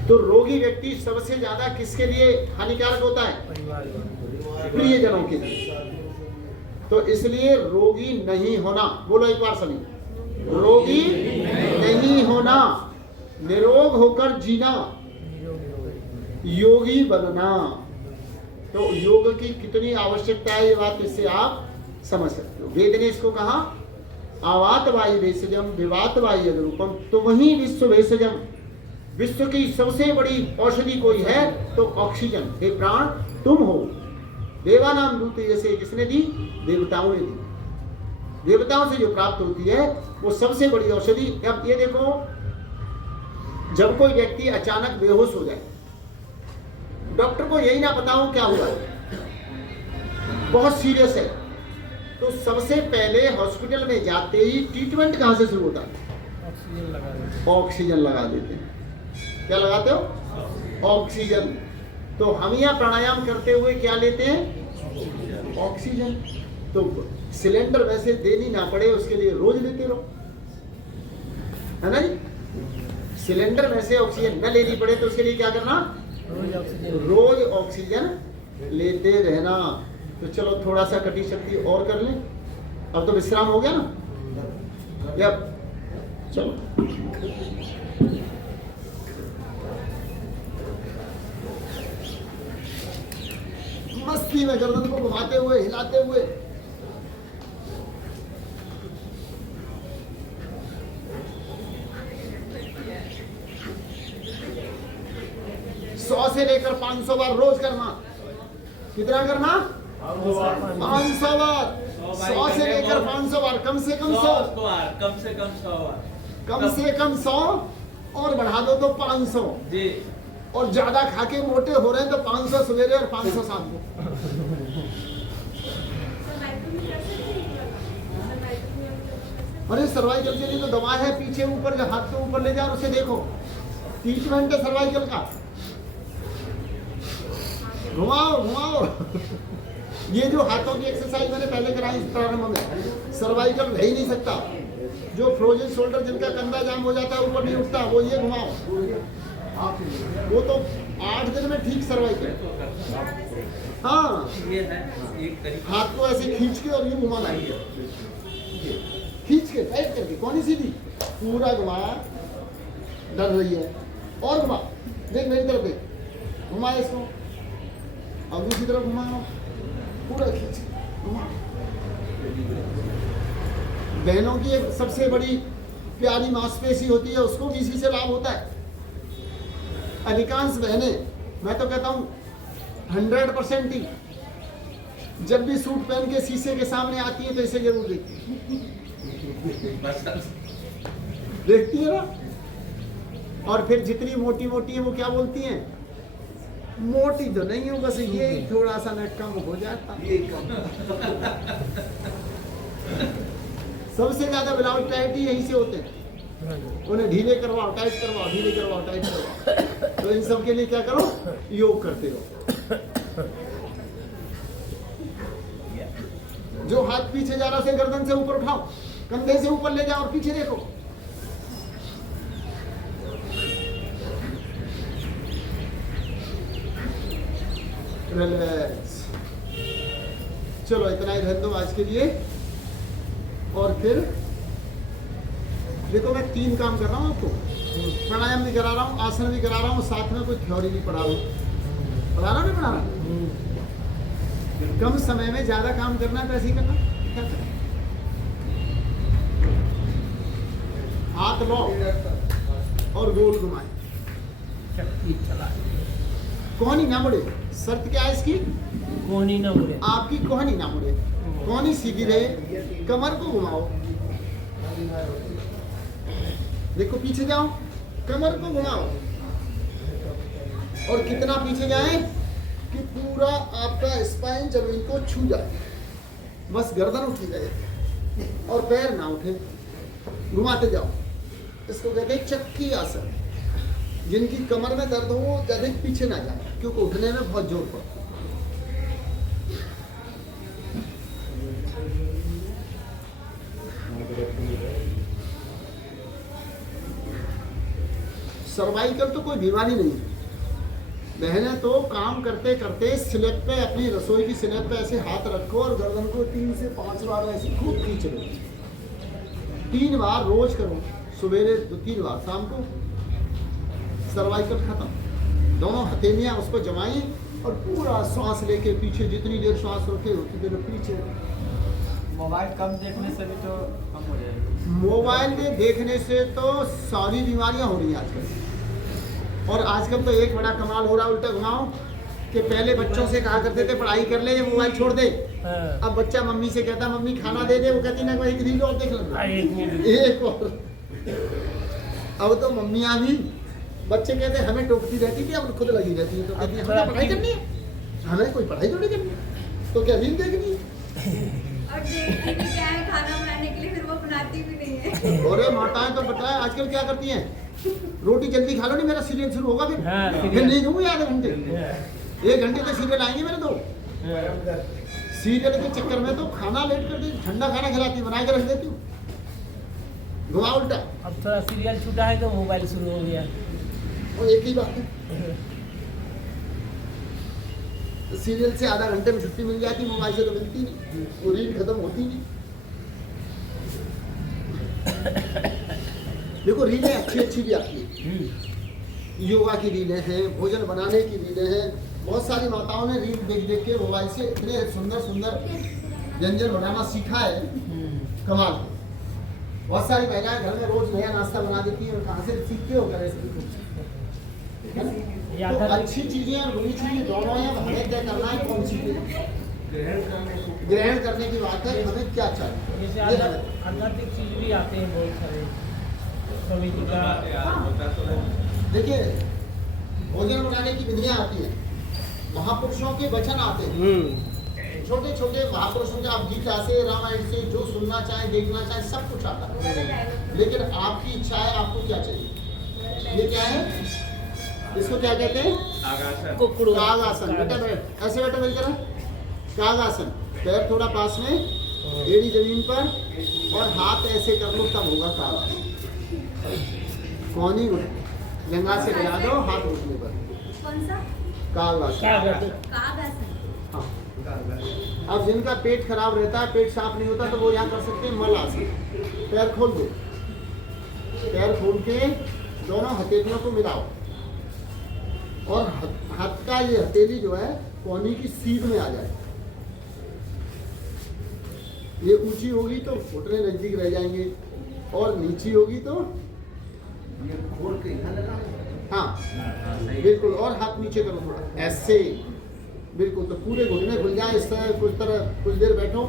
तो रोगी व्यक्ति सबसे ज्यादा किसके लिए हानिकारक होता है, प्रियजनों के लिए। तो इसलिए रोगी नहीं होना, बोलो एक बार सभी, रोगी नहीं होना, निरोग होकर जीना, योगी बनना। तो योग की कितनी आवश्यकता है ये बात इससे आप समझ सकते हो। वेद ने इसको कहा आवात वायु भेषजम विवात वायु यद्रूपम, तो वही विश्व भेषजम, विश्व की सबसे बड़ी औषधि कोई है तो ऑक्सीजन। हे प्राण तुम हो, देवानाम दूत जैसे किसने दी, देवताओं ने दी। देवताओं से जो प्राप्त होती है वो सबसे बड़ी औषधि। अब ये देखो, जब कोई व्यक्ति अचानक बेहोश हो जाए, डॉक्टर को यही ना पता हो क्या हुआ है, बहुत सीरियस है, तो सबसे पहले हॉस्पिटल में जाते ही ट्रीटमेंट कहां से शुरू होता है, ऑक्सीजन लगा देते हैं। क्या लगाते हो, ऑक्सीजन। तो हम यहाँ प्राणायाम करते हुए क्या लेते हैं, ऑक्सीजन। तो सिलेंडर वैसे देनी ना पड़े उसके लिए रोज लेते रहो, है ना जी। सिलेंडर वैसे ऑक्सीजन न लेनी पड़े तो उसके लिए क्या करना, रोज ऑक्सीजन लेते रहना। तो चलो थोड़ा सा कटी शक्ति और कर लें, अब तो विश्राम हो गया ना। या चलो मस्ती में गर्दन को घुमाते हुए, हिलाते हुए, सौ से लेकर 500 बार रोज करना। कितना करना, 500 बार, 100 से लेकर 500 बार, कम से कम 100, कम से कम 100 बार, कम से कम 100 और बढ़ा दो तो 500 जी। और ज्यादा खा के मोटे हो रहे हैं तो 500 सवेरे और 500 शाम को। अरे सर्वाइकल के लिए तो दवा है, पीछे ऊपर जो हाथ के ऊपर ले जाओ उसे देखो, ट्रीटमेंट है सर्वाइकल का। घुमाओ घुमाओ। ये जो हाथों की एक्सरसाइज मैंने पहले कराई प्रारंभ में, सर्वाइकल रह ही नहीं सकता। जो फ्रोजन शोल्डर, जिनका कंधा जाम हो जाता है, ऊपर नहीं उठता, वो ये घुमाओ, वो तो 8 दिन में ठीक सर्वाइकल। हाँ, ये है एक तरीका, हाथ को ऐसे खींच के और ये घुमाना है, खींच के टाइट करके, कौन सीधी पूरा घुमा, डर रही है और घुमा, देख मेरी तरफ देख, घुमा इसको, अब दूसरी तरफ घुमाओ, पूरा खींच घुमा। बहनों की एक सबसे बड़ी प्यारी मांसपेशी होती है, उसको भी इसी से लाभ होता है। अधिकांश बहनें, मैं तो कहता हूँ 100% ही, जब भी सूट पहन के शीशे के सामने आती है तो इसे जरूर देखती है ना। और फिर जितनी मोटी मोटी है वो क्या बोलती हैं, मोटी तो नहीं हो, बस ये थोड़ा सा न कम हो जाता। सबसे ज्यादा ब्लाउज टाइट ही यहीं से होते हैं, उन्हें ढीले करवाओ, टाइट करवाओ, ढीले करवाओ, टाइट करवाओ। तो इन सब के लिए क्या करो, योग करते रहो। जो हाथ पीछे जा रहा है उसे गर्दन से ऊपर उठाओ, कंधे से ऊपर ले जाओ और पीछे देखो। रिलैक्स। चलो इतना ही रहने दो आज के लिए। और फिर देखो मैं 3 काम कर रहा हूँ आपको, प्राणायाम भी करा रहा हूँ, आसन भी करा रहा हूँ, साथ में कोई थ्योरी भी पढ़ा रहा हूँ। पढ़ा रहा नहीं पढ़ा रहा? कम समय में ज्यादा काम करना है तो ऐसे ही करना। क्या करें? हाथ लो और गोल घुमाए, शक्ति चला, कोहनी ना मुड़े। शर्त क्या है इसकी? कोहनी ना मुड़े। आपकी कोहनी ना मुड़े, कोहनी सीधी रहे, कमर को घुमाओ। देखो पीछे जाओ, कमर को घुमाओ और कितना पीछे जाए कि पूरा आपका स्पाइन जमीन को छू जाए, बस गर्दन उठी जाए और पैर ना उठे, घुमाते जाओ। इसको कहते हैं चक्की आसन। जिनकी कमर में दर्द हो वो अधिक पीछे ना जाए, क्योंकि उठने में बहुत जोर पड़ता है। सर्वाइकल तो कोई बीमारी नहीं है। बहनें तो काम करते करते स्लैब पे, अपनी रसोई की स्लैब पे ऐसे हाथ रखो और गर्दन को 3 से 5 बार ऐसे खूब खींच लो। 3 बार रोज करो, सवेरे 3 बार, शाम को। सर्वाइकल खत्म। दोनों हथेलियां उसको जमाई और पूरा सांस लेके पीछे, जितनी देर सांस रोके उतनी देर पीछे। मोबाइल कम देखने से भी तो कम हो जाएगी। मोबाइल में देखने से तो सारी बीमारियां हो रही हैं आजकल। और आजकल तो एक बड़ा कमाल हो रहा है, उल्टा घुमाओ, कि पहले बच्चों से कहा करते थे पढ़ाई कर ले, ये मोबाइल छोड़ दे। अब बच्चा मम्मी से कहता मम्मी खाना दे दे, वो कहती ना एक रील और देख लेना, एक और। अब तो मम्मियाँ भी, बच्चे कहते हमें टोकती रहती थी, अब खुद लगी रहती है, तो कहती है हमें पढ़ाई करनी है, हमें कोई पढ़ाई थोड़ी करनी है, तो क्या रील देखनी है। और देखती भी क्या है खाना बनाने के लिए, फिर वो बनाती भी नहीं है। अरे माताएं तो बताए आजकल क्या करती हैं, रोटी जल्दी खा लो, नहीं मेरा सीरियल शुरू होगा, हाँ, फिर नहीं दूंगी आधे घंटे, 1 घंटे तो सीरियल आएंगे मेरे तो। सीरियल के चक्कर में तो खाना लेट कर देती, ठंडा खाना खिलाती, बना के रख देती हूँ, घुमा उल्टा। अब थोड़ा सीरियल छूटा है तो मोबाइल शुरू हो गया। वो एक ही बात है, सीरियल से आधा घंटे में छुट्टी मिल जाती, मोबाइल से तो मिलती नहीं, वो रील खत्म होती नहीं। देखो रीलें अच्छी अच्छी भी आती है, योगा की रीलें हैं, भोजन बनाने की रीलें हैं, बहुत सारी माताओं ने रील देख देख के मोबाइल से इतने सुंदर सुंदर व्यंजन बनाना सीखा है, कमाल। बहुत सारी महिलाएं घर में रोज नया नाश्ता बना देती हैं, और कहाँ से सीखते हो करे तो अच्छी चीजें और बुरी चीजें दोनों हैं, हमें तय करना है कौन सी ग्रहण करने की बात है, हमें क्या चाहिए। जैसे आध्यात्मिक चीज भी आते हैं बहुत सारे, स्वामी जी का। देखिए भोजन बनाने की विधियां आती हैं, महापुरुषों के वचन आते हैं, छोटे छोटे महापुरुषों के, आप गीता से, रामायण से जो सुनना चाहे, देखना चाहे, सब कुछ आता है। लेकिन आपकी इच्छा है, आपको क्या चाहिए। ये क्या है, इसको क्या कहते हैं, कागासन। बेटा बैठ, ऐसे बैठो मेरी तरह, कागासन। पैर थोड़ा पास में, एड़ी जमीन पर, और हाथ ऐसे कर लो, तब होगा कागासन। कौनी जंगा से गिरा दो, हाथ उठने पर, कौन सा? कागासन। कागासन। हाँ। अब जिनका पेट खराब रहता है, पेट साफ नहीं होता, तो वो यहाँ कर सकते हैं मलासन। पैर खोल दो, पैर खोल के दोनों हथेलियों को मिलाओ, और हाथ का ये हथेली जो है कोहनी की सीध में आ जाए। ये ऊंची होगी तो घुटने नजदीक रह जाएंगे, और नीची होगी तो ये खोल के यहाँ लगा। हाँ बिल्कुल, और हाथ नीचे करो थोड़ा ऐसे, बिल्कुल, तो पूरे घुटने खुल जाए। इस तरह कुछ देर बैठो,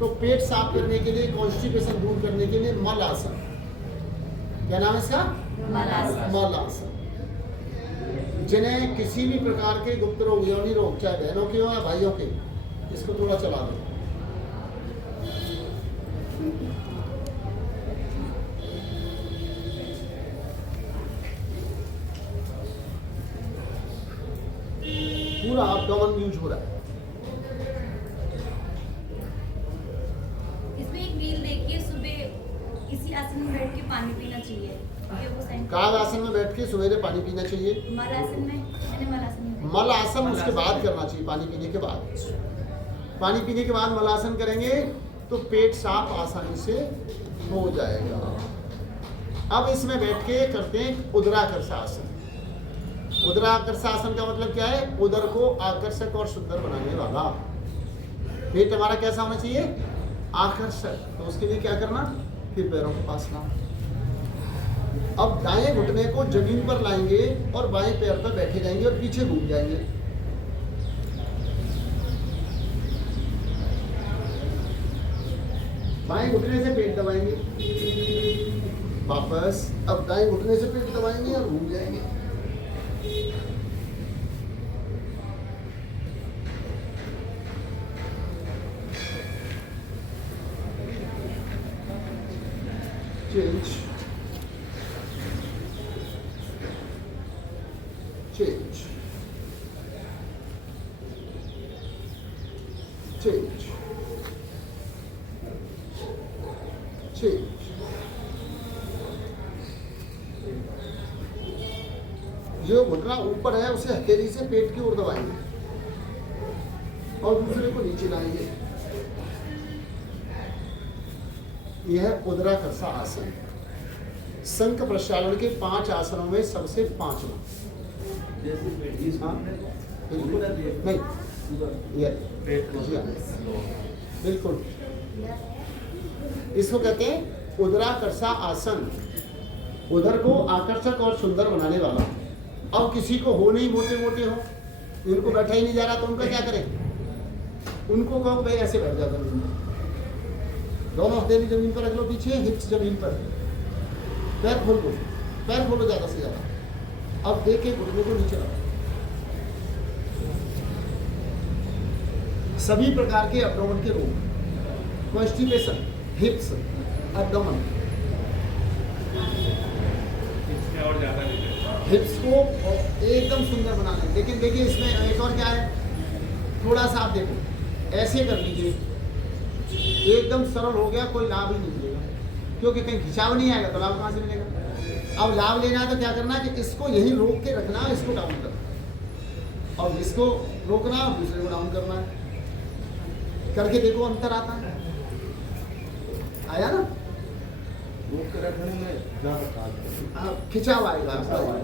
तो पेट साफ करने के लिए, कॉन्स्टिपेशन दूर करने के लिए मल आसन। क्या नाम है इसका? मल आसन। जिन्हें किसी भी प्रकार के गुप्त रोग, यौनी रोग, चाहे बहनों के हो या भाइयों के, इसको थोड़ा चला दो। पूरा अपडाउन यूज हो रहा है। मील देखिए सुबह इसी आसन में बैठ के पानी पीना चाहिए। ये वो साइन काल आसन में बैठ के सवेरे पानी पीना चाहिए। मल आसन में मैंने मल आसन में मल आसन उसके बाद करना चाहिए, पानी पीने के बाद। पानी पीने के बाद मल आसन करेंगे तो पेट साफ आसानी से हो जाएगा। अब इसमें बैठ के करते हैं उदराकर्ष आसन। उदराकर्ष आसन का मतलब क्या है? उदर को आकर्षक और सुंदर बनाने वाला। पेट हमारा कैसा होना चाहिए? आकर्षक। तो उसके लिए क्या करना? फिर पैरों के पास लाना। अब दाएं घुटने को जमीन पर लाएंगे और बाएं पैर पर बैठे जाएंगे और पीछे घूम जाएंगे। बाएं घुटने से पेट दबाएंगे, वापस। अब दाएं घुटने से पेट दबाएंगे और घूम जाएंगे। Change change change change. जो घुटना ऊपर है उसे हथेली से पेट की ओर दबाएंगे और दूसरे को नीचे लाएंगे। यह उदराकर्ष आसन शंख प्रक्षालन के 5 आसनों में सबसे 5वां। नहीं, बिल्कुल इसको कहते हैं उदराकर्ष आसन। उदर को आकर्षक और सुंदर बनाने वाला। अब किसी को हो नहीं, मोटे मोटे हो, इनको बैठा ही नहीं जा रहा, तो उनका क्या करें? उनको कहो भाई ऐसे बैठ जाओ जमीन पर। दोनों हथेली जमीन पर रख लो, पीछे हिप्स जमीन पर, पैर खोल दो, पैर खोलो ज्यादा से ज्यादा। अब देख के घुटने को नीचे लाओ। सभी प्रकार के एब्डोमेन के रोग, कॉन्स्टिपेशन, हिप्स, एब्डोमेन, इसमें और ज़्यादा नहीं हिप्स को एकदम सुंदर बनाना है। लेकिन देखिए इसमें एक और क्या है, थोड़ा सा आप देखो, ऐसे कर लीजिए, एकदम सरल हो गया, कोई लाभ ही नहीं मिलेगा, क्योंकि कहीं खिंचाव नहीं आएगा तो लाभ कहाँ से मिलेगा? अब लाभ लेना है तो क्या करना है कि इसको यही रोक के रखना, इसको डाउन करना, और इसको रोकना और दूसरे को डाउन करना है। करके देखो, अंतर आता है, आया ना? रोक के रखने में खिंचाव आएगा।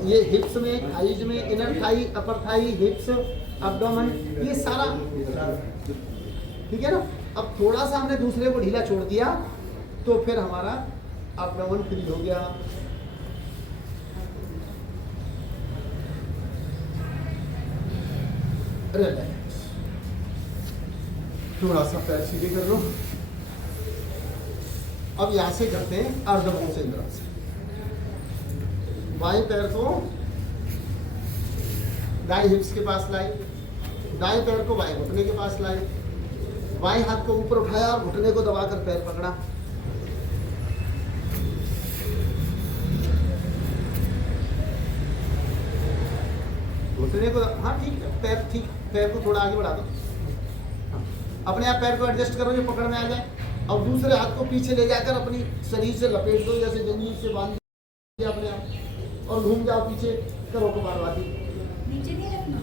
ये हिप्स में, थाइज में, इनर थाई, अपर थाई, हिप्स, एब्डोमेन, ये सारा ठीक है ना? अब थोड़ा सा हमने दूसरे को ढीला छोड़ दिया तो फिर हमारा एब्डोमेन फ्री हो गया। रिलैक्स। थोड़ा सा पैर सीधे कर लो। अब यहां से करते हैं अर्धभुजंगासन। बाएं पैर को दाएं हिप्स के पास लाई, दाएं पैर को बाएं घुटने के पास लाई, बाएं हाथ को ऊपर उठाया और घुटने को दबाकर पैर पकड़ा। घुटने को, हाँ ठीक है, पैर ठीक, पैर को थोड़ा आगे बढ़ा दो। हाँ, अपने आप पैर को एडजस्ट करो जो पकड़ में आ जाए। और दूसरे हाथ को पीछे ले जाकर अपनी शरीर से लपेट दो, जैसे जंजीर से बांध दिया अपने आप, और घूम जाओ पीछे, करो कपालभाति। नीचे नहीं रखना,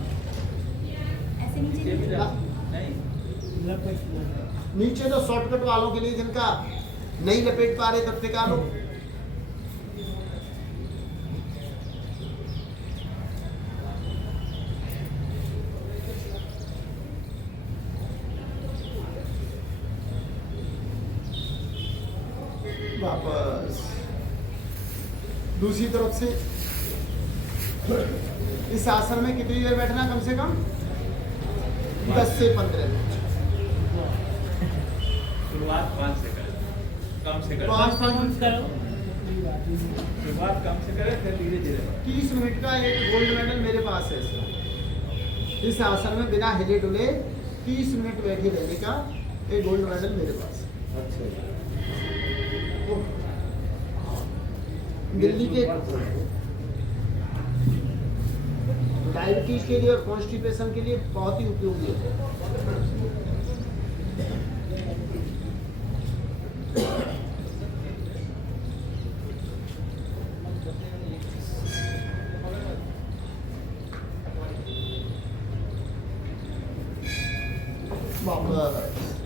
ऐसे नीचे नहीं। नीचे तो शॉर्टकट वालों के लिए, जिनका नहीं लपेट पा रहे, तब तक आ लो। वापस दूसरी तरफ से। इस आसन में कितनी देर बैठना? कम से कम 10 से 15 मिनट। शुरुआत 5 से करें, कम से करें, 5 मिनट करो। शुरुआत कम से करें, फिर धीरे धीरे। 30 मिनट का एक गोल्ड मेडल मेरे पास है इसका। इस आसन में बिना हिले डुले 30 मिनट बैठे रहने का एक गोल्ड मेडल मेरे पास है। अच्छा, दिल्ली के डायबिटीज के लिए और कॉन्स्टिपेशन के लिए बहुत ही उपयोगी है।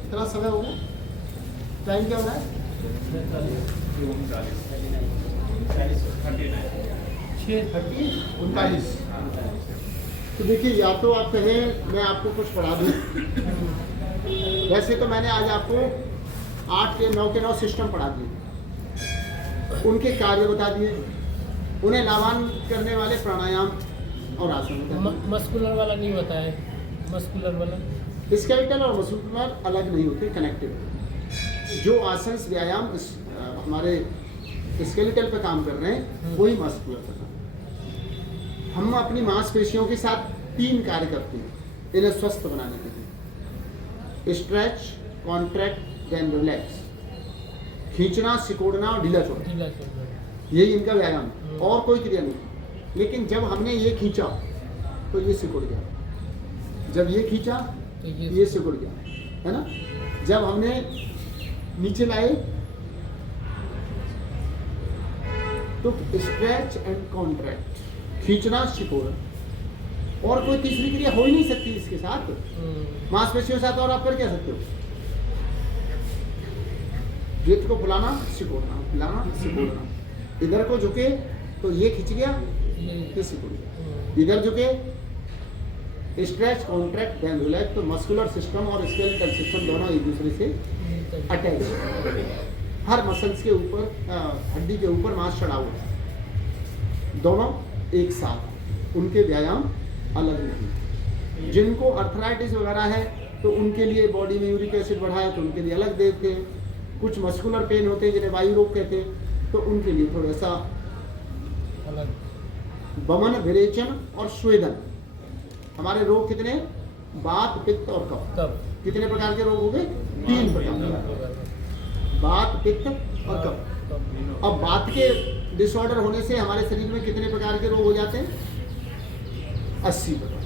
कितना समय हो गया? टाइम क्या हो रहा है? 39। तो देखिए, या तो आप कहें मैं आपको कुछ पढ़ा दूँ। वैसे तो मैंने आज आपको 8 के 9 सिस्टम पढ़ा दिए, उनके कार्य बता दिए, उन्हें लाभान्वित करने वाले प्राणायाम और आसन बता दिए। मस्कुलर वाला नहीं बताया, मस्कुलर वाला स्केलेटल और मस्कुलर अलग नहीं होते, कनेक्टेड होते। जो आसन व्यायाम हमारे स्केलेटल पे काम कर रहे हैं वही मस्कुलर पे काम। हम अपनी मांसपेशियों के साथ 3 कार्य करते हैं इन्हें स्वस्थ बनाने के लिए: स्ट्रेच, कॉन्ट्रैक्ट, देन रिलैक्स। खींचना, सिकोड़ना और ढीला छोड़ना, यही इनका व्यायाम है, और कोई क्रिया नहीं। लेकिन जब हमने ये खींचा तो ये सिकुड़ गया, जब ये खींचा तो ये सिकुड़ गया, है ना। जब हमने नीचे लाए तो स्ट्रेच एंड कॉन्ट्रैक्ट, खींचना, सिकोड़ना। और कोई तीसरी क्रिया हो ही नहीं सकती इसके साथ, मांसपेशियों के साथ। और आप कर क्या सकते हो? गेट को फुलाना, सिकोड़ना, फुलाना, सिकोड़ना। इधर को झुके तो ये खिंच गया, ये सिकुड़ गया। इधर झुके, स्ट्रेच, कॉन्ट्रैक्ट, देन रिलैक्स। तो मस्कुलर सिस्टम और स्केलेटल सिस्टम दोनों एक दूसरे से अटैच। हर मसल्स के ऊपर, हड्डी के ऊपर मांस चढ़ा हुआ है, दोनों एक साथ। उनके व्यायाम अलग नहीं। जिनको अर्थराइटिस वगैरह है तो उनके लिए बॉडी में यूरिक एसिड बढ़ा है तो उनके लिए अलग देते हैं। कुछ मस्कुलर पेन होते हैं जिन्हें वायु रोग कहते हैं, तो उनके लिए थोड़ा सा अलग। वमन, विरेचन और स्वेदन। हमारे रोग कितने? वात, पित्त और कफ। कितने प्रकार के रोग हो गए? 3 प्रकार। वात, पित्त और कफ। अब वात के डिसऑर्डर होने से हमारे शरीर में कितने प्रकार के रोग हो जाते हैं? 80 प्रकार।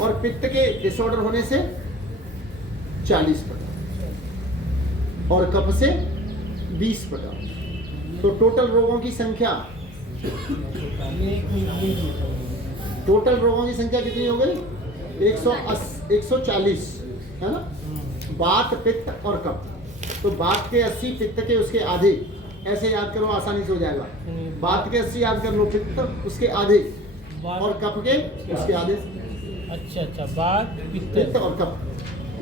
और पित्त के डिसऑर्डर होने से 40 प्रकार, और कफ से 20 प्रकार। तो टोटल रोगों की संख्या कितनी हो गई? 140, है ना। वात, पित्त और कफ। तो वात के 80, पित्त के उसके आधे। ऐसे याद करो, आसानी से हो जाएगा। वात के 80 याद कर लो, पित्त उसके आधे, और कफ के उसके आधे। अच्छा, वात, पित्त और कफ,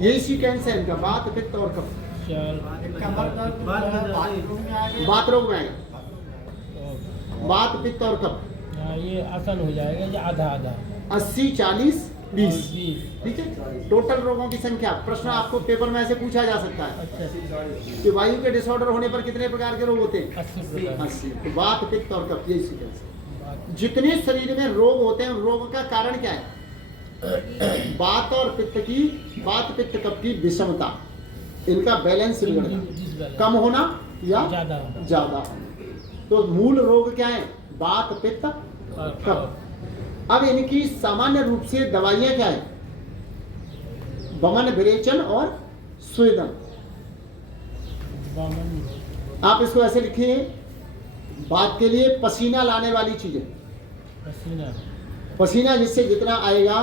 यही सीक्वेंस है इनका, वात, पित्त और कफ। वात रोग में आएगा, वात, पित्त और कफ। ये आसान हो जाएगा, ये आधा आधा। 80, 40, 20, ठीक है। टोटल रोगों की संख्या, प्रश्न आपको पेपर में ऐसे पूछा जा सकता है। अच्छा, कि वायु के डिसऑर्डर होने पर कितने प्रकार के रोग होते हैं? 80। 80। तो वात, पित्त और कफ, यही सीक्वेंस है। जितने शरीर में रोग होते हैं उन रोगों का कारण क्या है? वात और पित्त की, वात, पित्त, कफ की विषमता, इनका बैलेंस बिगड़ना, कम होना या ज्यादा। तो मूल रोग क्या है? वात, पित्त, कफ। अब इनकी सामान्य रूप से दवाइयां क्या है? वमन, विरेचन और स्वेदन। आप इसको ऐसे लिखिए, बात के लिए पसीना लाने वाली चीजें। पसीना जिससे जितना आएगा,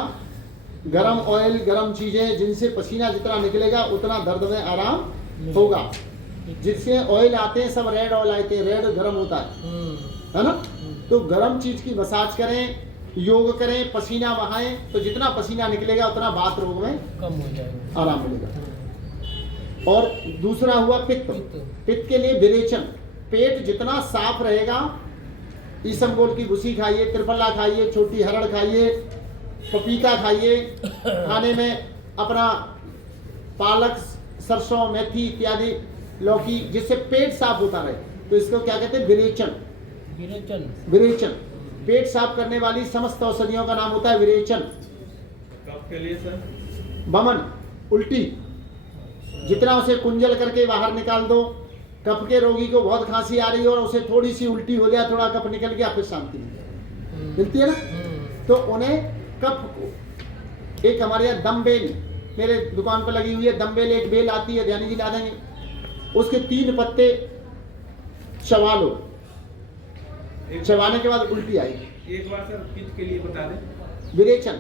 गरम ऑयल, गरम चीजें जिनसे पसीना जितना निकलेगा उतना दर्द में आराम होगा। जिससे ऑयल आते हैं सब रेड ऑयल आते हैं, रेड गरम होता है ना। तो गरम चीज की मसाज करें, योग करें, पसीना बहाएं, तो जितना पसीना निकलेगा उतना वात रोग में कम हो जाएगा, आराम मिलेगा। और दूसरा हुआ पित्त। पित्त के लिए विरेचन। पेट जितना साफ रहेगा, ईसबगोल की भूसी खाइए, त्रिफला खाइए, छोटी हरड़ खाइए, पपीता खाइए, खाने में अपना पालक, सरसों, मेथी इत्यादि, लौकी, जिससे पेट साफ होता रहे। तो इसको क्या कहते हैं? विरेचन। विरेचन पेट साफ करने वाली समस्त औषधियों का नाम होता है विरेचन। कफ के लिए सर? वमन, उल्टी, जितना उसे कुंजल करके बाहर निकाल दो। कफ के रोगी को बहुत खांसी आ रही है और उसे थोड़ी सी उल्टी हो जाए, थोड़ा कफ निकल गया, फिर शांति मिलती है ना। तो उन्हें कफ को, एक हमारे यहाँ दम बेल मेरे दुकान पर लगी हुई है, दम बेल, एक बेल आती है, ध्यान जी ला देंगे। उसके 3 पत्ते चबा लो। चबाने के बाद उल्टी आएगी। एक बार सर पित्त के लिए बता दें। विरेचन,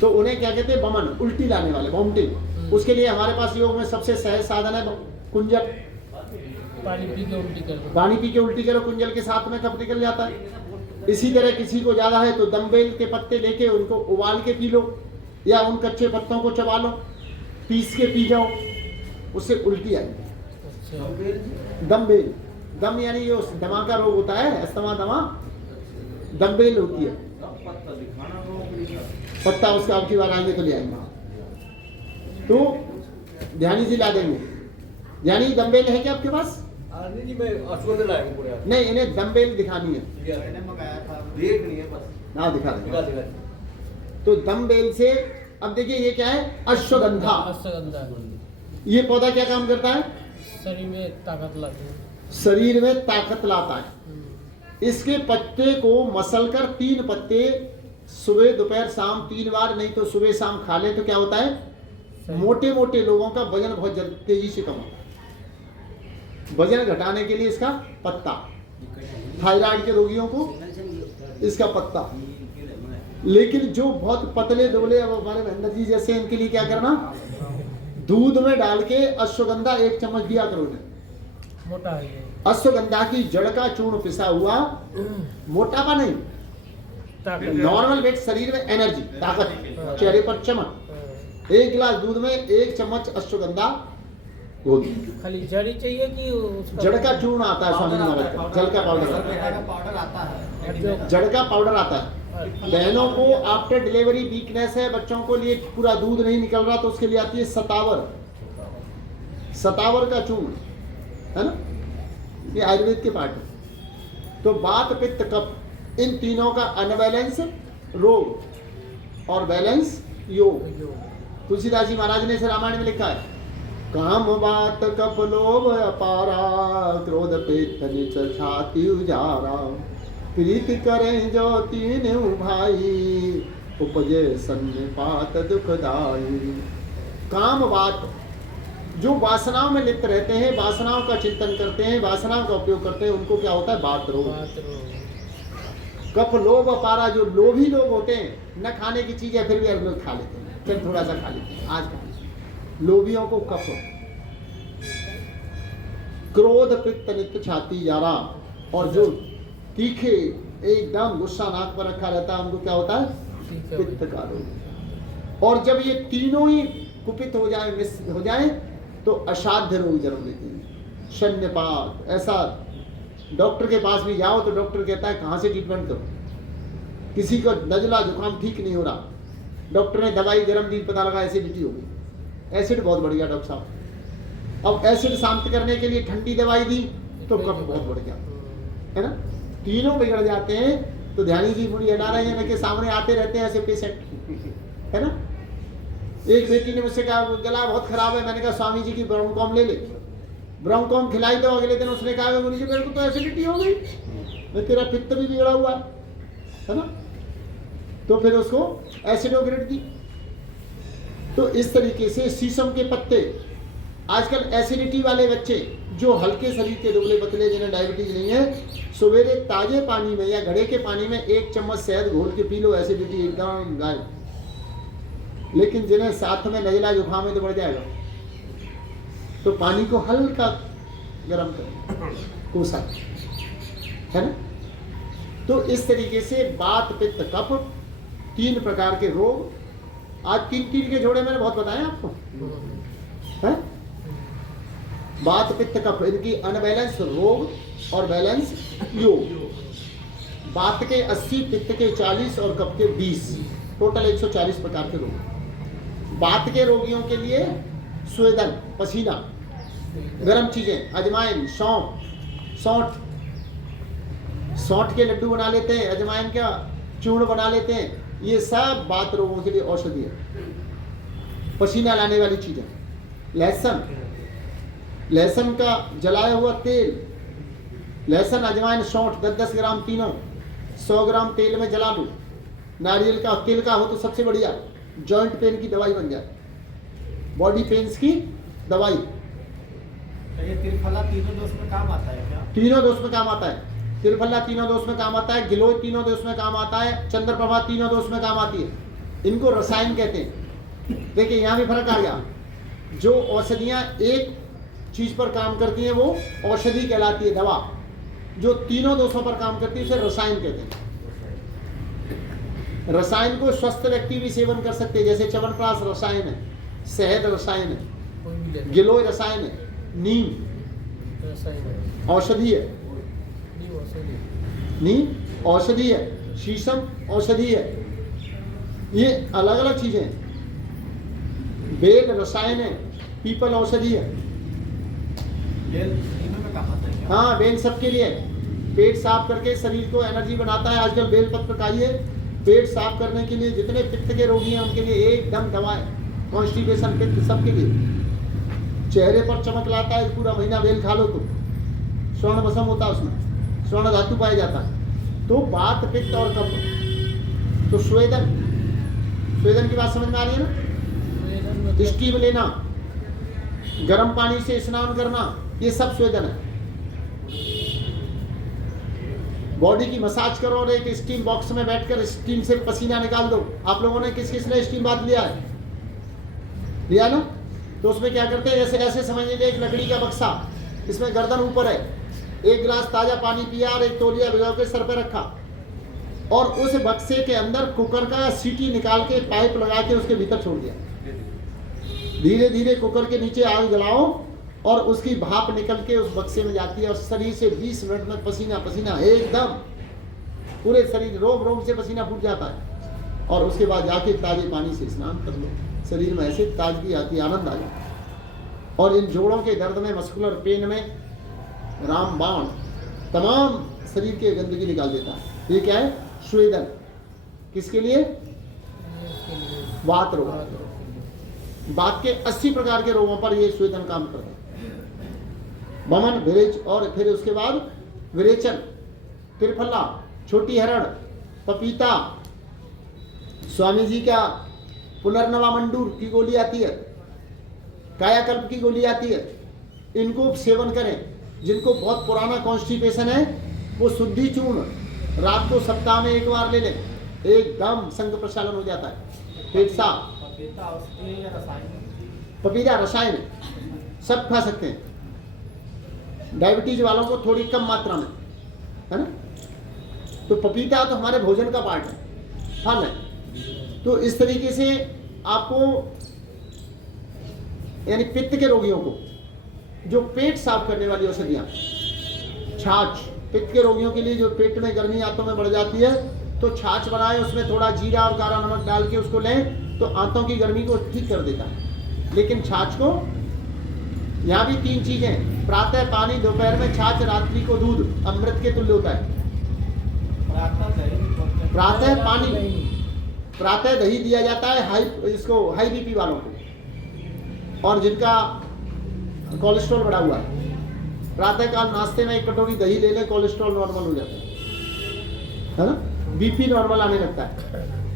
तो उन्हें क्या कहते हैं? बमन, उल्टी लाने वाले, वॉमिटिंग। उसके लिए हमारे पास योग में सबसे सहज साधन है कुंजल। पानी पी के उल्टी कर दो। पानी पी के उल्टी करो, कुंजल के साथ में कब निकल जाता है। इसी तरह किसी को ज्यादा है तो दम्बेल के पत्ते लेके उनको उबाल के पी लो, या उन कच्चे पत्तों को चबा लो, पीस के पी जाओ, उससे उल्टी आएगी। अच्छा। दम्बेल, दम यानी ये दमा का रोग होता है, अस्थमा दमा, दम्बेल होती है। पत्ता उसका अब की बार आएंगे तो ले आएंगे, तो ध्यानी जी ला देंगे। ध्यानी दम्बेल है क्या आपके पास? नहीं जी, मैं अश्वगंध लाया हूँ पूरे। नहीं, इन्हें दम्बेल दिखानी है। देखनी है बस। हाँ दिखा देंगे। दिखा। तो दम्बेल से, अब देखिए ये क्या है? अश्वगंधा। अश्वगंधा ये पौधा क्या काम करता है? शरीर में ताकत लाती है। शरीर में ताकत लाता है। इसके पत्ते को मसल कर 3 पत्ते सुबह दोपहर शाम 3 बार, नहीं तो सुबह शाम खा ले तो क्या होता है? मोटे मोटे लोगों का वजन बहुत तेजी से कम होता है। वजन घटाने के लिए इसका पत्ता, थायराइड के रोगियों को इसका पत्ता। लेकिन जो बहुत पतले दुबले, अब हमारे महेंद्र जी जैसे, इनके लिए क्या करना? दूध में डाल के अश्वगंधा 1 चम्मच दिया करो इन्हें। मोटा है ये। अश्वगंधा की जड़ का चूर्ण पिसा हुआ, मोटापा नहीं, ताकत। नॉर्मल वेट, शरीर में एनर्जी, ताकत, चेहरे पर चमक। 1 गिलास दूध में 1 चम्मच अश्वगंधा घोल। खाली जड़ी चाहिए कि उसका जड़ का चूर्ण आता है स्वामी महाराज का, जड़ का पाउडर आता है, जड़ का पाउडर आता है। बहनों को आफ्टर डिलीवरी वीकनेस है, बच्चों को लिए पूरा दूध नहीं निकल रहा, तो उसके लिए आती है सतावर, सतावर का चूर्ण, है ना, ये आयुर्वेद के पार्ट है। तो वात पित्त कफ, इन तीनों का अनबैलेंस रोग और बैलेंस योग। तुलसीदास जी महाराज ने इसे रामायण में लिखा है, काम वात कफ लोभ अपारा, क्रोध पित्त नीच छाती उजारा, प्रीत करें जो तीनों भाई, उपजे सन्निपात दुखदाई। काम वात, जो वासनाओं में लिप्त रहते हैं, वासनाओं का चिंतन करते हैं, वासनाओं का उपयोग करते हैं, उनको क्या होता है? वात रोग। कफ लोभ अपारा, जो लोभी लोग होते हैं, न खाने की चीज है फिर भी अगर खा लेते हैं, फिर थोड़ा सा खा लेते हैं, आज खा लेते हैं, लोभियों को कफ। क्रोध पित्त नित्य छाती जारा, और जो तीखे एकदम गुस्सा नाक पर रखा रहता है, उनको क्या होता है? पित्त का रोग। और जब ये तीनों ही कुपित हो जाए, मिस हो जाए, तो असाध्य रोग जन्म लेते हैं। शल्यपात, ऐसा डॉक्टर के पास भी जाओ तो डॉक्टर कहता है कहाँ से ट्रीटमेंट करो। किसी को नजला जुकाम ठीक नहीं हो रहा, डॉक्टर ने दवाई गर्म दी, पता लगा एसिडिटी हो गई। एसिड बहुत बढ़ गया डॉक्टर साहब। अब एसिड शांत करने के लिए ठंडी दवाई दी तो कफ बहुत बढ़ गया, है ना। तीनों बिगड़ जाते हैं। तो ध्यानी जी मुझे NRI के सामने आते रहते हैं ऐसे पेशेंट, है ना। एक बेटी ने मुझसे कहा गला बहुत खराब है, मैंने कहा स्वामी जी की ब्रोंकॉम ले ले। ब्रोंकॉम खिलाई दो। अगले दिन उसने कहा मुझे मेरे को तो एसिडिटी हो गई, मैं तेरा पित्त भी बिगड़ा हुआ है ना। तो फिर उसको एसिडोग्रेड दी। तो इस तरीके से शीशम के पत्ते, आजकल एसिडिटी वाले बच्चे जो हल्के शरीर के दुबले पतले, जिन्हें डायबिटीज नहीं है, सवेरे ताजे पानी में या घड़े के पानी में 1 चम्मच शहद घोल के पी लो, एसिडिटी एकदम गायब। लेकिन जिन्हें साथ में नजला जुकाम है तो बढ़ जाएगा, तो पानी को हल्का गर्म कर कोसा, है ना। तो इस तरीके से वात पित्त कफ 3 प्रकार के रोग। आज 3 के जोड़े मैंने बहुत बताए आपको, है। वात पित्त कफ, इनकी अनबैलेंस रोग और बैलेंस योग। वात के 80, पित्त के 40 और कफ के 20, टोटल 140 प्रकार के रोग। वात के रोगियों के लिए स्वेदन, पसीना, गर्म चीजें, अजवाइन, सौंठ के लड्डू बना लेते हैं, अजवाइन का चूर्ण बना लेते हैं, ये सब वात रोगों के लिए औषधि है। पसीना लाने वाली चीजें, लहसुन का जलाया हुआ तेल, लहसुन, अजवाइन, सौंठ 10-10 ग्राम तीनों 100 ग्राम तेल में जला लो। नारियल का तेल का हो तो सबसे बढ़िया, जॉइंट पेन की दवाई बन जाए, बॉडी पेन्स की दवाई। तो ये त्रिफला तीनों दोष में काम आता है क्या? तीनों दोष में काम आता है। त्रिफला तीनों दोष में काम आता है, गिलोय तीनों दोष में काम आता है, चंद्रप्रभा तीनों दोष में काम आती है। इनको रसायन कहते हैं। देखिए यहाँ भी फर्क आ गया। जो औषधियाँ एक चीज पर काम करती हैं वो औषधि कहलाती है, दवा। जो तीनों दोषों पर काम करती है उसे रसायन कहते हैं। रसायन को स्वस्थ व्यक्ति भी सेवन कर सकते हैं, जैसे च्यवनप्राश रसायन है, शहद रसायन है, कोई भी ले लो। गिलोय रसायन है, नीम ऐसा ही है। औषधि है, नहीं वो सही है। नीम औषधि है, शीशम औषधि है। ये अलग अलग चीजें हैं। बेल रसायन है, पीपल औषधि है। बेल तीनों में काम आता है क्या? हाँ, बेल सबके लिए है। पेट साफ करके शरीर को एनर्जी बनाता है। आजकल बेल पत्र खाइए, पेट साफ करने के लिए जितने पित्त के रोगी हैं उनके लिए एकदम दवा है। कॉन्स्टिपेशन, पित्त, सबके लिए। चेहरे पर चमक लाता है, पूरा महीना बेल खा लो तो स्वर्ण भस्म होता है, उसमें स्वर्ण धातु पाया जाता है। तो वात, पित्त और कफ। तो स्वेदन, स्वेदन की बात समझ में आ रही है ना? स्टीम लेना, गर्म पानी से स्नान करना, ये सब स्वेदन है। बॉडी की मसाज करो और एक स्टीम बॉक्स में बैठकर स्टीम से पसीना निकाल दो। आप लोगों ने किस किस ने स्टीम बात लिया है? लिया ना? तो उसमें क्या करते हैं, ऐसे ऐसे समझ लीजिए एक लकड़ी का बक्सा, इसमें गर्दन ऊपर है, एक गिलास ताजा पानी पिया और एक तौलिया भिगो के सर पे रखा, और उस बक्से के अंदर कुकर का सीटी निकाल के पाइप लगा के उसके भीतर छोड़ दिया। धीरे धीरे कुकर के नीचे आग जलाओ और उसकी भाप निकल के उस बक्से में जाती है और शरीर से 20 मिनट में पसीना पसीना एकदम पूरे शरीर, रोम रोम से पसीना फूट जाता है। और उसके बाद जाके ताजे पानी से स्नान कर लो, शरीर में ऐसे ताजगी आती है, आनंद आ जाता है। और इन जोड़ों के दर्द में, मस्कुलर पेन में रामबाण तमाम शरीर के गंदगी निकाल देता है। ये क्या है? स्वेदन। किसके लिए? वात रोग। वात के 80 प्रकार के रोगों पर ये स्वेदन काम करता है। वमन, विरेच, और फिर उसके बाद विरेचन, त्रिफला, छोटी हरण, पपीता, स्वामी जी का पुनर्नवा मंडूर की गोली आती है, कायाकल्प की गोली आती है। इनको सेवन करें। जिनको बहुत पुराना कॉन्स्टिपेशन है वो शुद्धि चूर्ण रात को सप्ताह में एक बार ले लें, एकदम संग प्रक्षालन हो जाता है, पेट साफ। पपीता औषधि है या रसायन? पपीता रसायन है, सब खा सकते हैं। डायबिटीज वालों को थोड़ी कम मात्रा में, है ना? तो पपीता तो हमारे भोजन का पार्ट है, फल है। तो इस तरीके से आपको, यानी पित्त के रोगियों को जो पेट साफ करने वाली औषधियाँ, छाछ, पित्त के रोगियों के लिए जो पेट में गर्मी आंतों में बढ़ जाती है तो छाछ बनाएं, उसमें थोड़ा जीरा और काला नमक डाल के उसको लें तो आंतों की गर्मी को ठीक कर देता है। लेकिन छाछ को, यहाँ भी 3 चीजें, प्रातः पानी, दोपहर में छाछ, रात्रि को दूध, अमृत के तुल्य होता है। प्रातः पानी, प्रातः दही दिया जाता है हाई बीपी वालों को और जिनका कोलेस्ट्रॉल बढ़ा हुआ है। प्रातःकाल नाश्ते में 1 कटोरी दही ले लें, कोलेस्ट्रॉल नॉर्मल हो जाता है ना? बीपी नॉर्मल आने लगता है।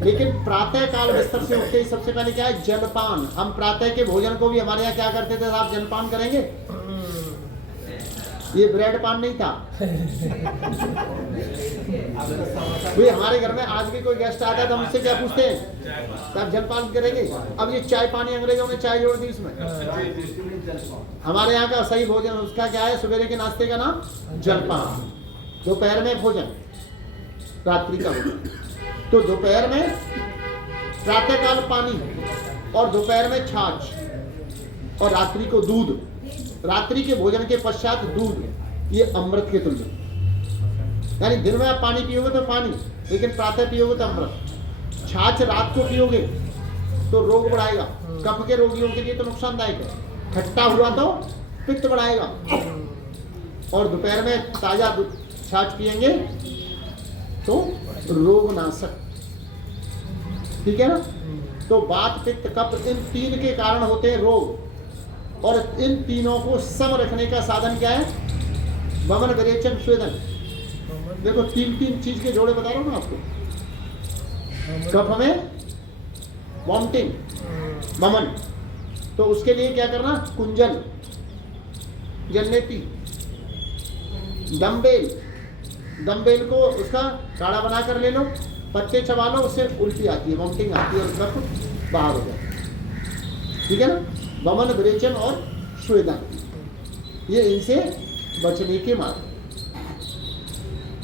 लेकिन प्रातःकाल बिस्तर से उठते ही सबसे पहले क्या है? जलपान। हम प्रातः के भोजन को भी हमारे यहाँ क्या करते थे? आप जलपान करेंगे? ये ब्रेड पान नहीं था। भाई हमारे घर में आज भी कोई गेस्ट आता है तो हम उससे क्या पूछते हैं? आप जलपान करेंगे? अब ये चाय पानी, अंग्रेजों ने चाय जोड़ दी इसमें। हमारे यहाँ का सही भोजन उसका क्या है? सवेरे के नाश्ते का नाम जलपान, दोपहर में भोजन, रात्रि का भोजन। तो दोपहर में प्रातःकाल पानी और दोपहर में छाछ और रात्रि को दूध। रात्रि के भोजन के पश्चात दूध, ये अमृत के तुल्य। यानी दिन में आप पानी पियोगे तो पानी, लेकिन प्रातः पियोगे तो अमृत। छाछ रात को पियोगे तो रोग बढ़ाएगा, कफ के रोगियों के लिए तो नुकसानदायक है। खट्टा हुआ तो पित्त बढ़ाएगा। और दोपहर में ताजा छाछ पिएंगे तो रोगनाशक। ठीक है ना? तो वात, पित्त, कफ, इन 3 के कारण होते हैं रोग। और इन तीनों को सम रखने का साधन क्या है? वमन, विरेचन, स्वेदन। देखो 3 चीज के जोड़े बता रहा हूं ना आपको। कफ में वॉमिटिंग, वमन, तो उसके लिए क्या करना? कुंजल, जन्नेती। डम्बेल को उसका काढ़ा बना कर ले लो, पत्ते चबा लो, उससे उल्टी आती है, वॉमिटिंग आती है और कफ बाहर हो जाता है। ठीक है ना। वमन, विरेचन और स्वेदन, ये इनसे बचने के मार्ग।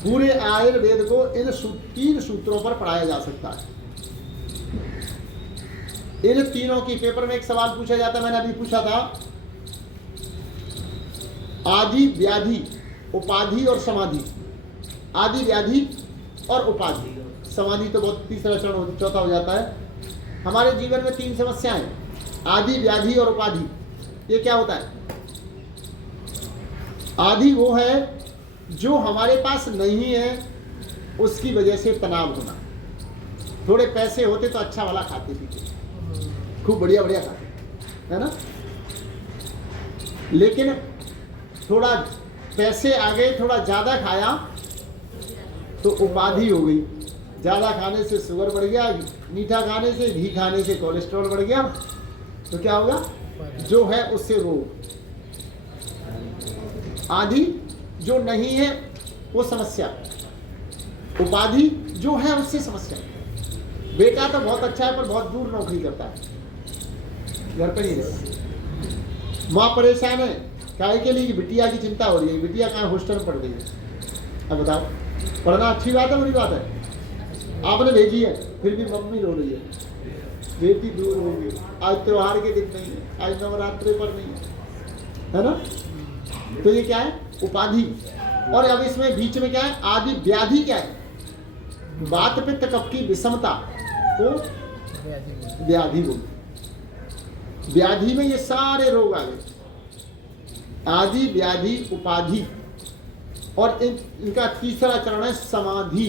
पूरे आयुर्वेद को इन 3 सूत्रों पर पढ़ाया जा सकता है। इन तीनों की पेपर में एक सवाल पूछा जाता है, मैंने अभी पूछा था, आदि, व्याधि, उपाधि और समाधि। आदि, व्याधि और उपाधि। समाधि तो बहुत तीसरा चरण, चौथा हो जाता है। हमारे जीवन में 3 समस्याएं, आदि, व्याधि और उपाधि। ये क्या होता है? आदि वो है जो हमारे पास नहीं है, उसकी वजह से तनाव होना। थोड़े पैसे होते तो अच्छा वाला खाते पीते, खूब बढ़िया बढ़िया खाते, है ना। लेकिन थोड़ा पैसे आ गए, थोड़ा ज़्यादा खाया तो उपाधि हो गई। ज़्यादा खाने से शुगर बढ़ गया, मीठा खाने से, घी खाने से कोलेस्ट्रॉल बढ़ गया, तो क्या होगा? जो है उससे रोग। आदि जो नहीं है वो समस्या, उपाधि जो है उससे समस्या। बेटा तो बहुत अच्छा है पर बहुत दूर नौकरी करता है, घर पर नहीं रहता। माँ परेशान है, काहे के लिए? बिटिया की चिंता हो रही है, बिटिया कहाँ हॉस्टल में पढ़ रही है। अब बताओ, पढ़ना अच्छी बात है बुरी बात है? आपने भेजी है फिर भी मम्मी रो रही है, बेटी दूर होगी, आज त्योहार के दिन नहीं है, आज नवरात्रि पर नहीं है ना। तो ये क्या है? उपाधि। और अब इसमें बीच में क्या है? आदि, व्याधि क्या है? वात पित्त कफ की विषमता को व्याधि बोलते। व्याधि में ये सारे रोग आ गए, आदि, व्याधि, उपाधि। और इनका तीसरा चरण है समाधि।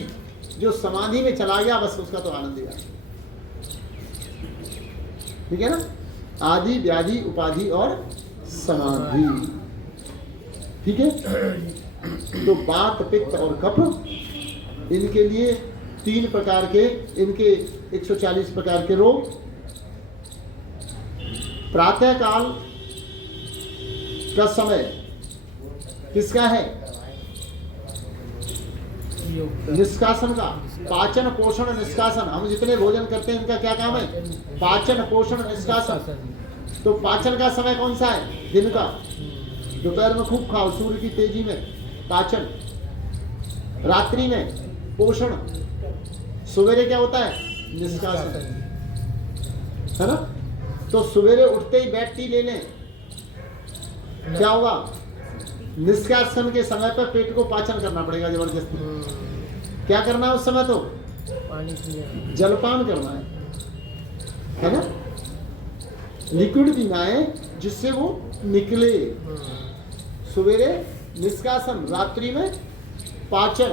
जो समाधि में चला गया बस उसका तो आनंद ही आया। ठीक है ना। आदि, व्याधि, उपाधि और समाधि। ठीक है। तो वात, पित्त और कफ, इनके लिए 3 प्रकार के, इनके 140 प्रकार के रोग। प्रातः काल का समय किसका है? निष्कासन का। पाचन, पोषण, निष्कासन। हम जितने भोजन करते हैं इनका क्या काम है? पाचन, पोषण, निष्कासन। तो पाचन का समय कौन सा है? दिन का। दोपहर में खूब खाओ, सूर्य की तेजी में पाचन। रात्रि में पोषण। सवेरे क्या होता है? निष्कासन, है ना। तो सवेरे उठते ही बैठ टी ले लें, क्या होगा? निष्कासन के समय पर पेट को पाचन करना पड़ेगा जबरदस्ती। क्या करना है उस समय? तो पानी, जलपान करना है ना। लिक्विड पीना है जिससे वो निकले। सवेरे निष्कासन, रात्रि में पाचन,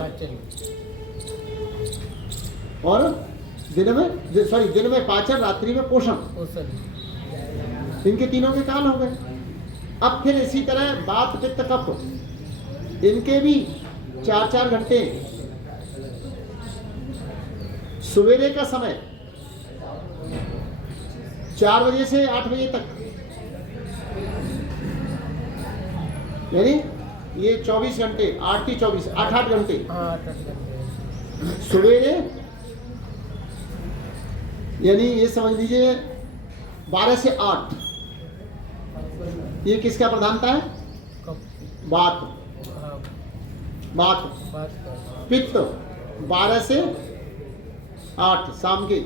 और दिन में पाचन, रात्रि में पोषण। इनके तीनों के काल हो गए। अब फिर इसी तरह वात, पित्त, कफ, इनके भी 4-4 घंटे। सवेरे का समय 4 बजे से 8 बजे तक, यानी ये 24 घंटे, 8 घंटे। सवेरे यानी ये समझ लीजिए 12 से 8। ये किसका प्रधानता है? वात। पित्त 12 से 8 शाम के,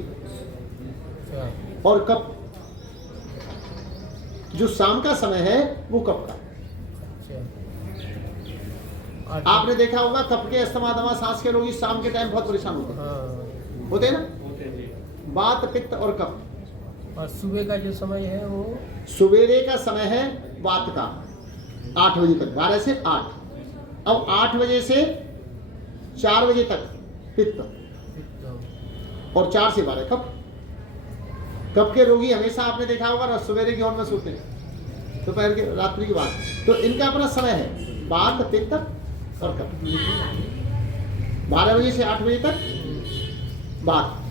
और कफ जो शाम का समय है वो कफ का। आपने देखा होगा कफ के, अस्थमा, दमा, सांस के रोगी शाम के टाइम बहुत परेशान होते हैं ना। वात, पित्त और कफ। और सुबह का जो समय है वो, सवेरे का समय है वात का 8 बजे तक, 12 से 8। अब 8 बजे से 4 बजे तक पित्त, और 4 से 12 कफ। कफ के रोगी हमेशा आपने देखा होगा ना सवेरे की ओर में सोते हैं, दोपहर के, रात्रि की बात। तो इनका अपना समय है वात, पित्त और कफ। 12 बजे से 8 बजे तक वात,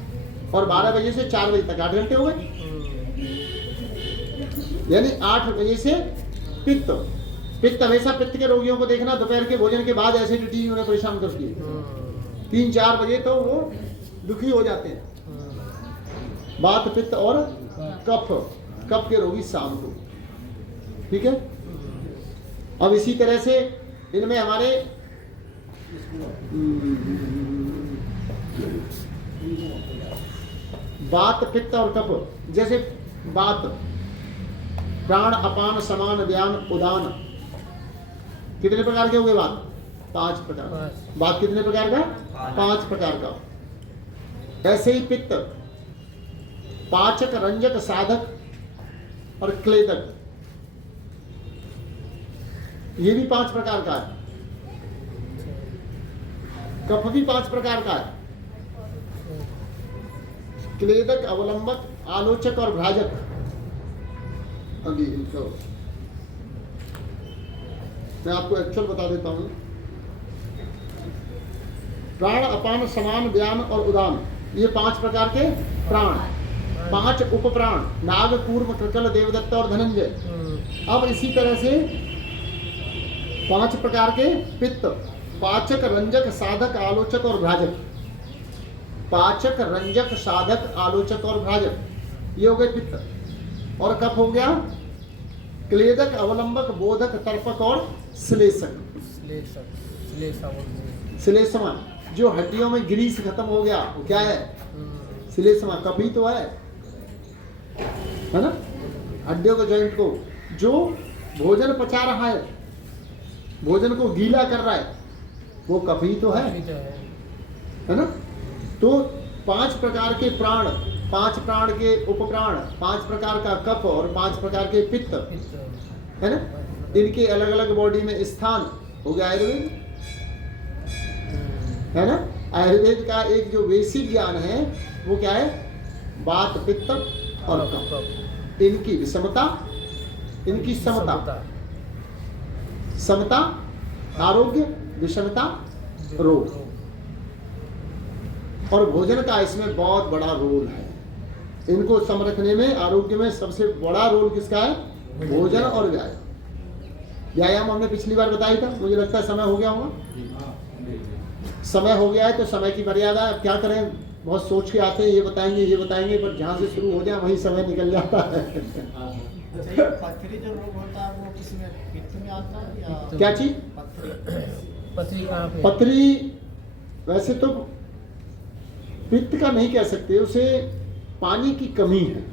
और 12 बजे से 4 बजे तक 8 घंटे हो गए। यानी 8 बजे से पित्त, पित्त, हमेशा पित्त के रोगियों को देखना दोपहर के भोजन के बाद एसिडिटी उन्हें परेशान करती है। 3-4 बजे तो वो दुखी हो जाते हैं। वात, पित्त और कफ, कफ के रोगी शाम को, ठीक है। अब इसी तरह से इनमें हमारे वात, पित्त और कफ, जैसे वात, प्राण, अपान, समान, व्यान, उदान, कितने प्रकार के हो गए वात? 5 प्रकार। वात कितने प्रकार का? 5 प्रकार का। ऐसे ही पित्त पाचक, रंजक, साधक और क्लेदक, ये भी 5 प्रकार का है। कफ भी 5 प्रकार का है। क्लेदक, अवलंबक, आलोचक और भ्राजक। अभी इनको मैं आपको एक्चुअल बता देता हूं। प्राण, अपान, समान, व्यान और उदान, ये 5 प्रकार के प्राण। 5 उपप्राण, नाग, कूर्म, कृकल, देवदत्त और धनंजय। अब इसी तरह से 5 प्रकार के पित्त, पाचक, रंजक, साधक, आलोचक और भ्राजक। पाचक, रंजक, साधक, आलोचक और भ्राजक, ये हो गए पित्त। और कफ हो गया क्लेदक, अवलंबक, बोधक, तर्पक और श्लेषक। श्लेषमा, जो हड्डियों में ग्रीस खत्म हो गया, वो क्या है? श्लेषमा, कफ ही तो है ना। हड्डियों के जॉइंट को, जो भोजन पचा रहा है, भोजन को गीला कर रहा है, वो कफ ही तो है ना। तो 5 प्रकार के प्राण, 5 प्राण के उपप्राण, 5 प्रकार का कफ और 5 प्रकार के पित्त, है ना। इनके अलग अलग बॉडी में स्थान हो गया आयुर्वेद, है ना। आयुर्वेद का एक जो बेसिक ज्ञान है वो क्या है? वात, पित्त और कफ, इनकी विषमता, इनकी समता। समता आरोग्य, विषमता रोग। और भोजन का इसमें बहुत बड़ा रोल है। इनको समरखने में, आरोग्य में सबसे बड़ा रोल किसका है? भोजन और व्यायाम। व्यायाम हमने पिछली बार बताया था, मुझे लगता है समय हो गया होगा। समय हो गया है तो समय की मर्यादा, अब क्या करें, बहुत सोच के आते हैं ये बताएंगे, पर जहाँ से शुरू हो जाए वहीं समय निकल जाता है। पथरी जो रोग होता है वो किसमें, पित्त में आता है या क्या चीज? पथरी कहाँ पे? पथरी वैसे तो पित्त का नहीं कह सकते, उसे पानी की कमी है।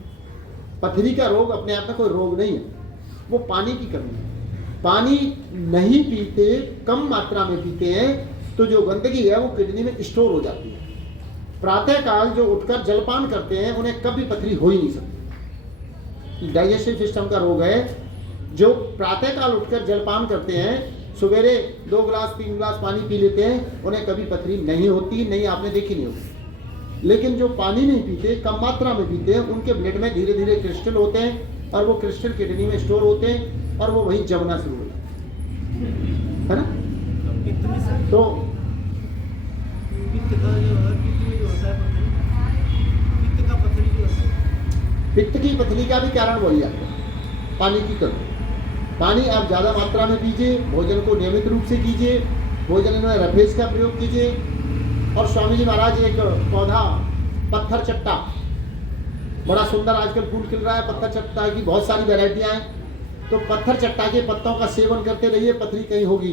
पथरी का रोग अपने आप में कोई रोग नहीं है, वो पानी की कमी है। पानी नहीं पीते, कम मात्रा में पीते हैं तो जो गंदगी है वो किडनी में स्टोर हो जाती है। प्रातः काल जो उठकर जलपान करते हैं उन्हें कभी पथरी हो ही नहीं सकती। डाइजेस्टिव सिस्टम का रोग है। जो प्रातः काल उठकर जलपान करते हैं, सवेरे 2 गिलास 3 गिलास पानी पी लेते हैं, उन्हें कभी पथरी नहीं होती, नहीं आपने देखी नहीं होती। लेकिन जो पानी नहीं पीते, कम मात्रा में पीते हैं, उनके ब्लड में धीरे धीरे क्रिस्टल होते हैं और वो क्रिस्टल किडनी में स्टोर होते हैं और वो वहीं जमना शुरू हो जाता है ना। तो पित्त की पथरी का भी कारण वही है, पानी की कमी। पानी आप ज़्यादा मात्रा में पीजिए, भोजन को नियमित रूप से कीजिए, भोजन में रफेज का प्रयोग कीजिए। और स्वामी जी महाराज एक पौधा पत्थर चट्टा, बड़ा सुंदर आजकल फूल खिल रहा है, पत्थर चट्टा की बहुत सारी वैरायटियाँ हैं। तो पत्थर चट्टा के पत्तों का सेवन करते रहिए, पथरी कहीं होगी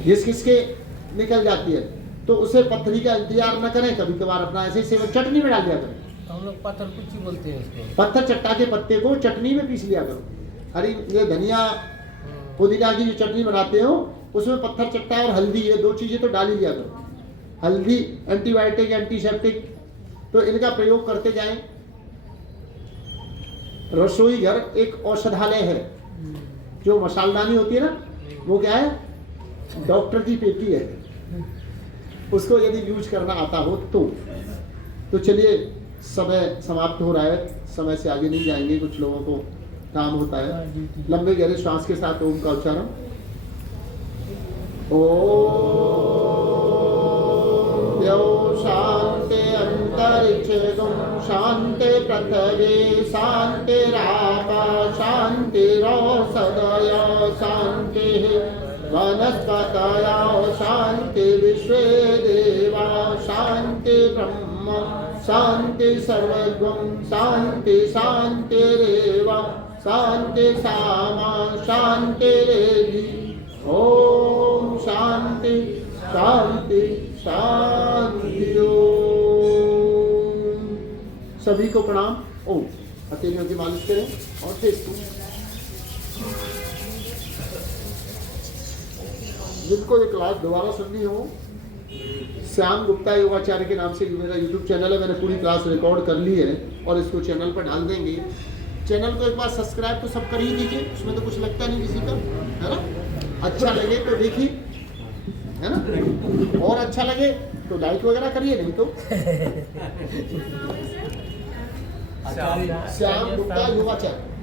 घिस घिस के निकल जाती है। तो उसे पथरी का इंतजार न करें, कभी कभार अपना ऐसे ही सेवन चटनी में डाल दिया करें। हम लोग पत्थर कुछ बोलते हैं उसको। पत्थर चट्टा के पत्ते को चटनी में पीस लिया करो। हरी ये धनिया पुदीना की जो चटनी बनाते हो उसमें पत्थर चट्टा और हल्दी, ये 2 चीजें तो डाल ही दिया करो। हल्दी एंटीबायोटिक, एंटीसेप्टिक, तो इनका प्रयोग करते जाएं। रसोई घर एक औषधालय है। जो मसालदानी होती है ना, वो क्या है? डॉक्टर की पेटी है। उसको यदि यूज करना आता हो तो चलिए, समय समाप्त हो रहा है, समय से आगे नहीं जाएंगे, कुछ लोगों को काम होता है। लंबे गहरे श्वास के साथ ओम का उच्चारण। ओम शांति अंतर परिच्छेदं शान्ति पृथिवी शान्तिराप शान्तिरौषधय शान्तिः वनस्पतयो शान्ति विश्वे देवा शान्ति ब्रह्म शान्ति सर्वगं शान्ति शान्तिरेव शान्ति सामा शान्तिरेधि ओम शांति शांति शांति ओम। सभी को प्रणाम। ओम हथेलियों की मालिश करें और फेस को। जिनको ये क्लास दोबारा सुननी हो, श्याम गुप्ता योगाचार्य के नाम से मेरा यूट्यूब चैनल है। मैंने पूरी क्लास रिकॉर्ड कर ली है और इसको चैनल पर डाल देंगे। चैनल को एक बार सब्सक्राइब तो सब कर ही दीजिए, उसमें तो कुछ लगता नहीं किसी का, है ना। अच्छा लगे तो देखिए, है ना, और अच्छा लगे तो लाइक वगैरह करिए, नहीं तो श्याम गुप्ता योगाचार्य।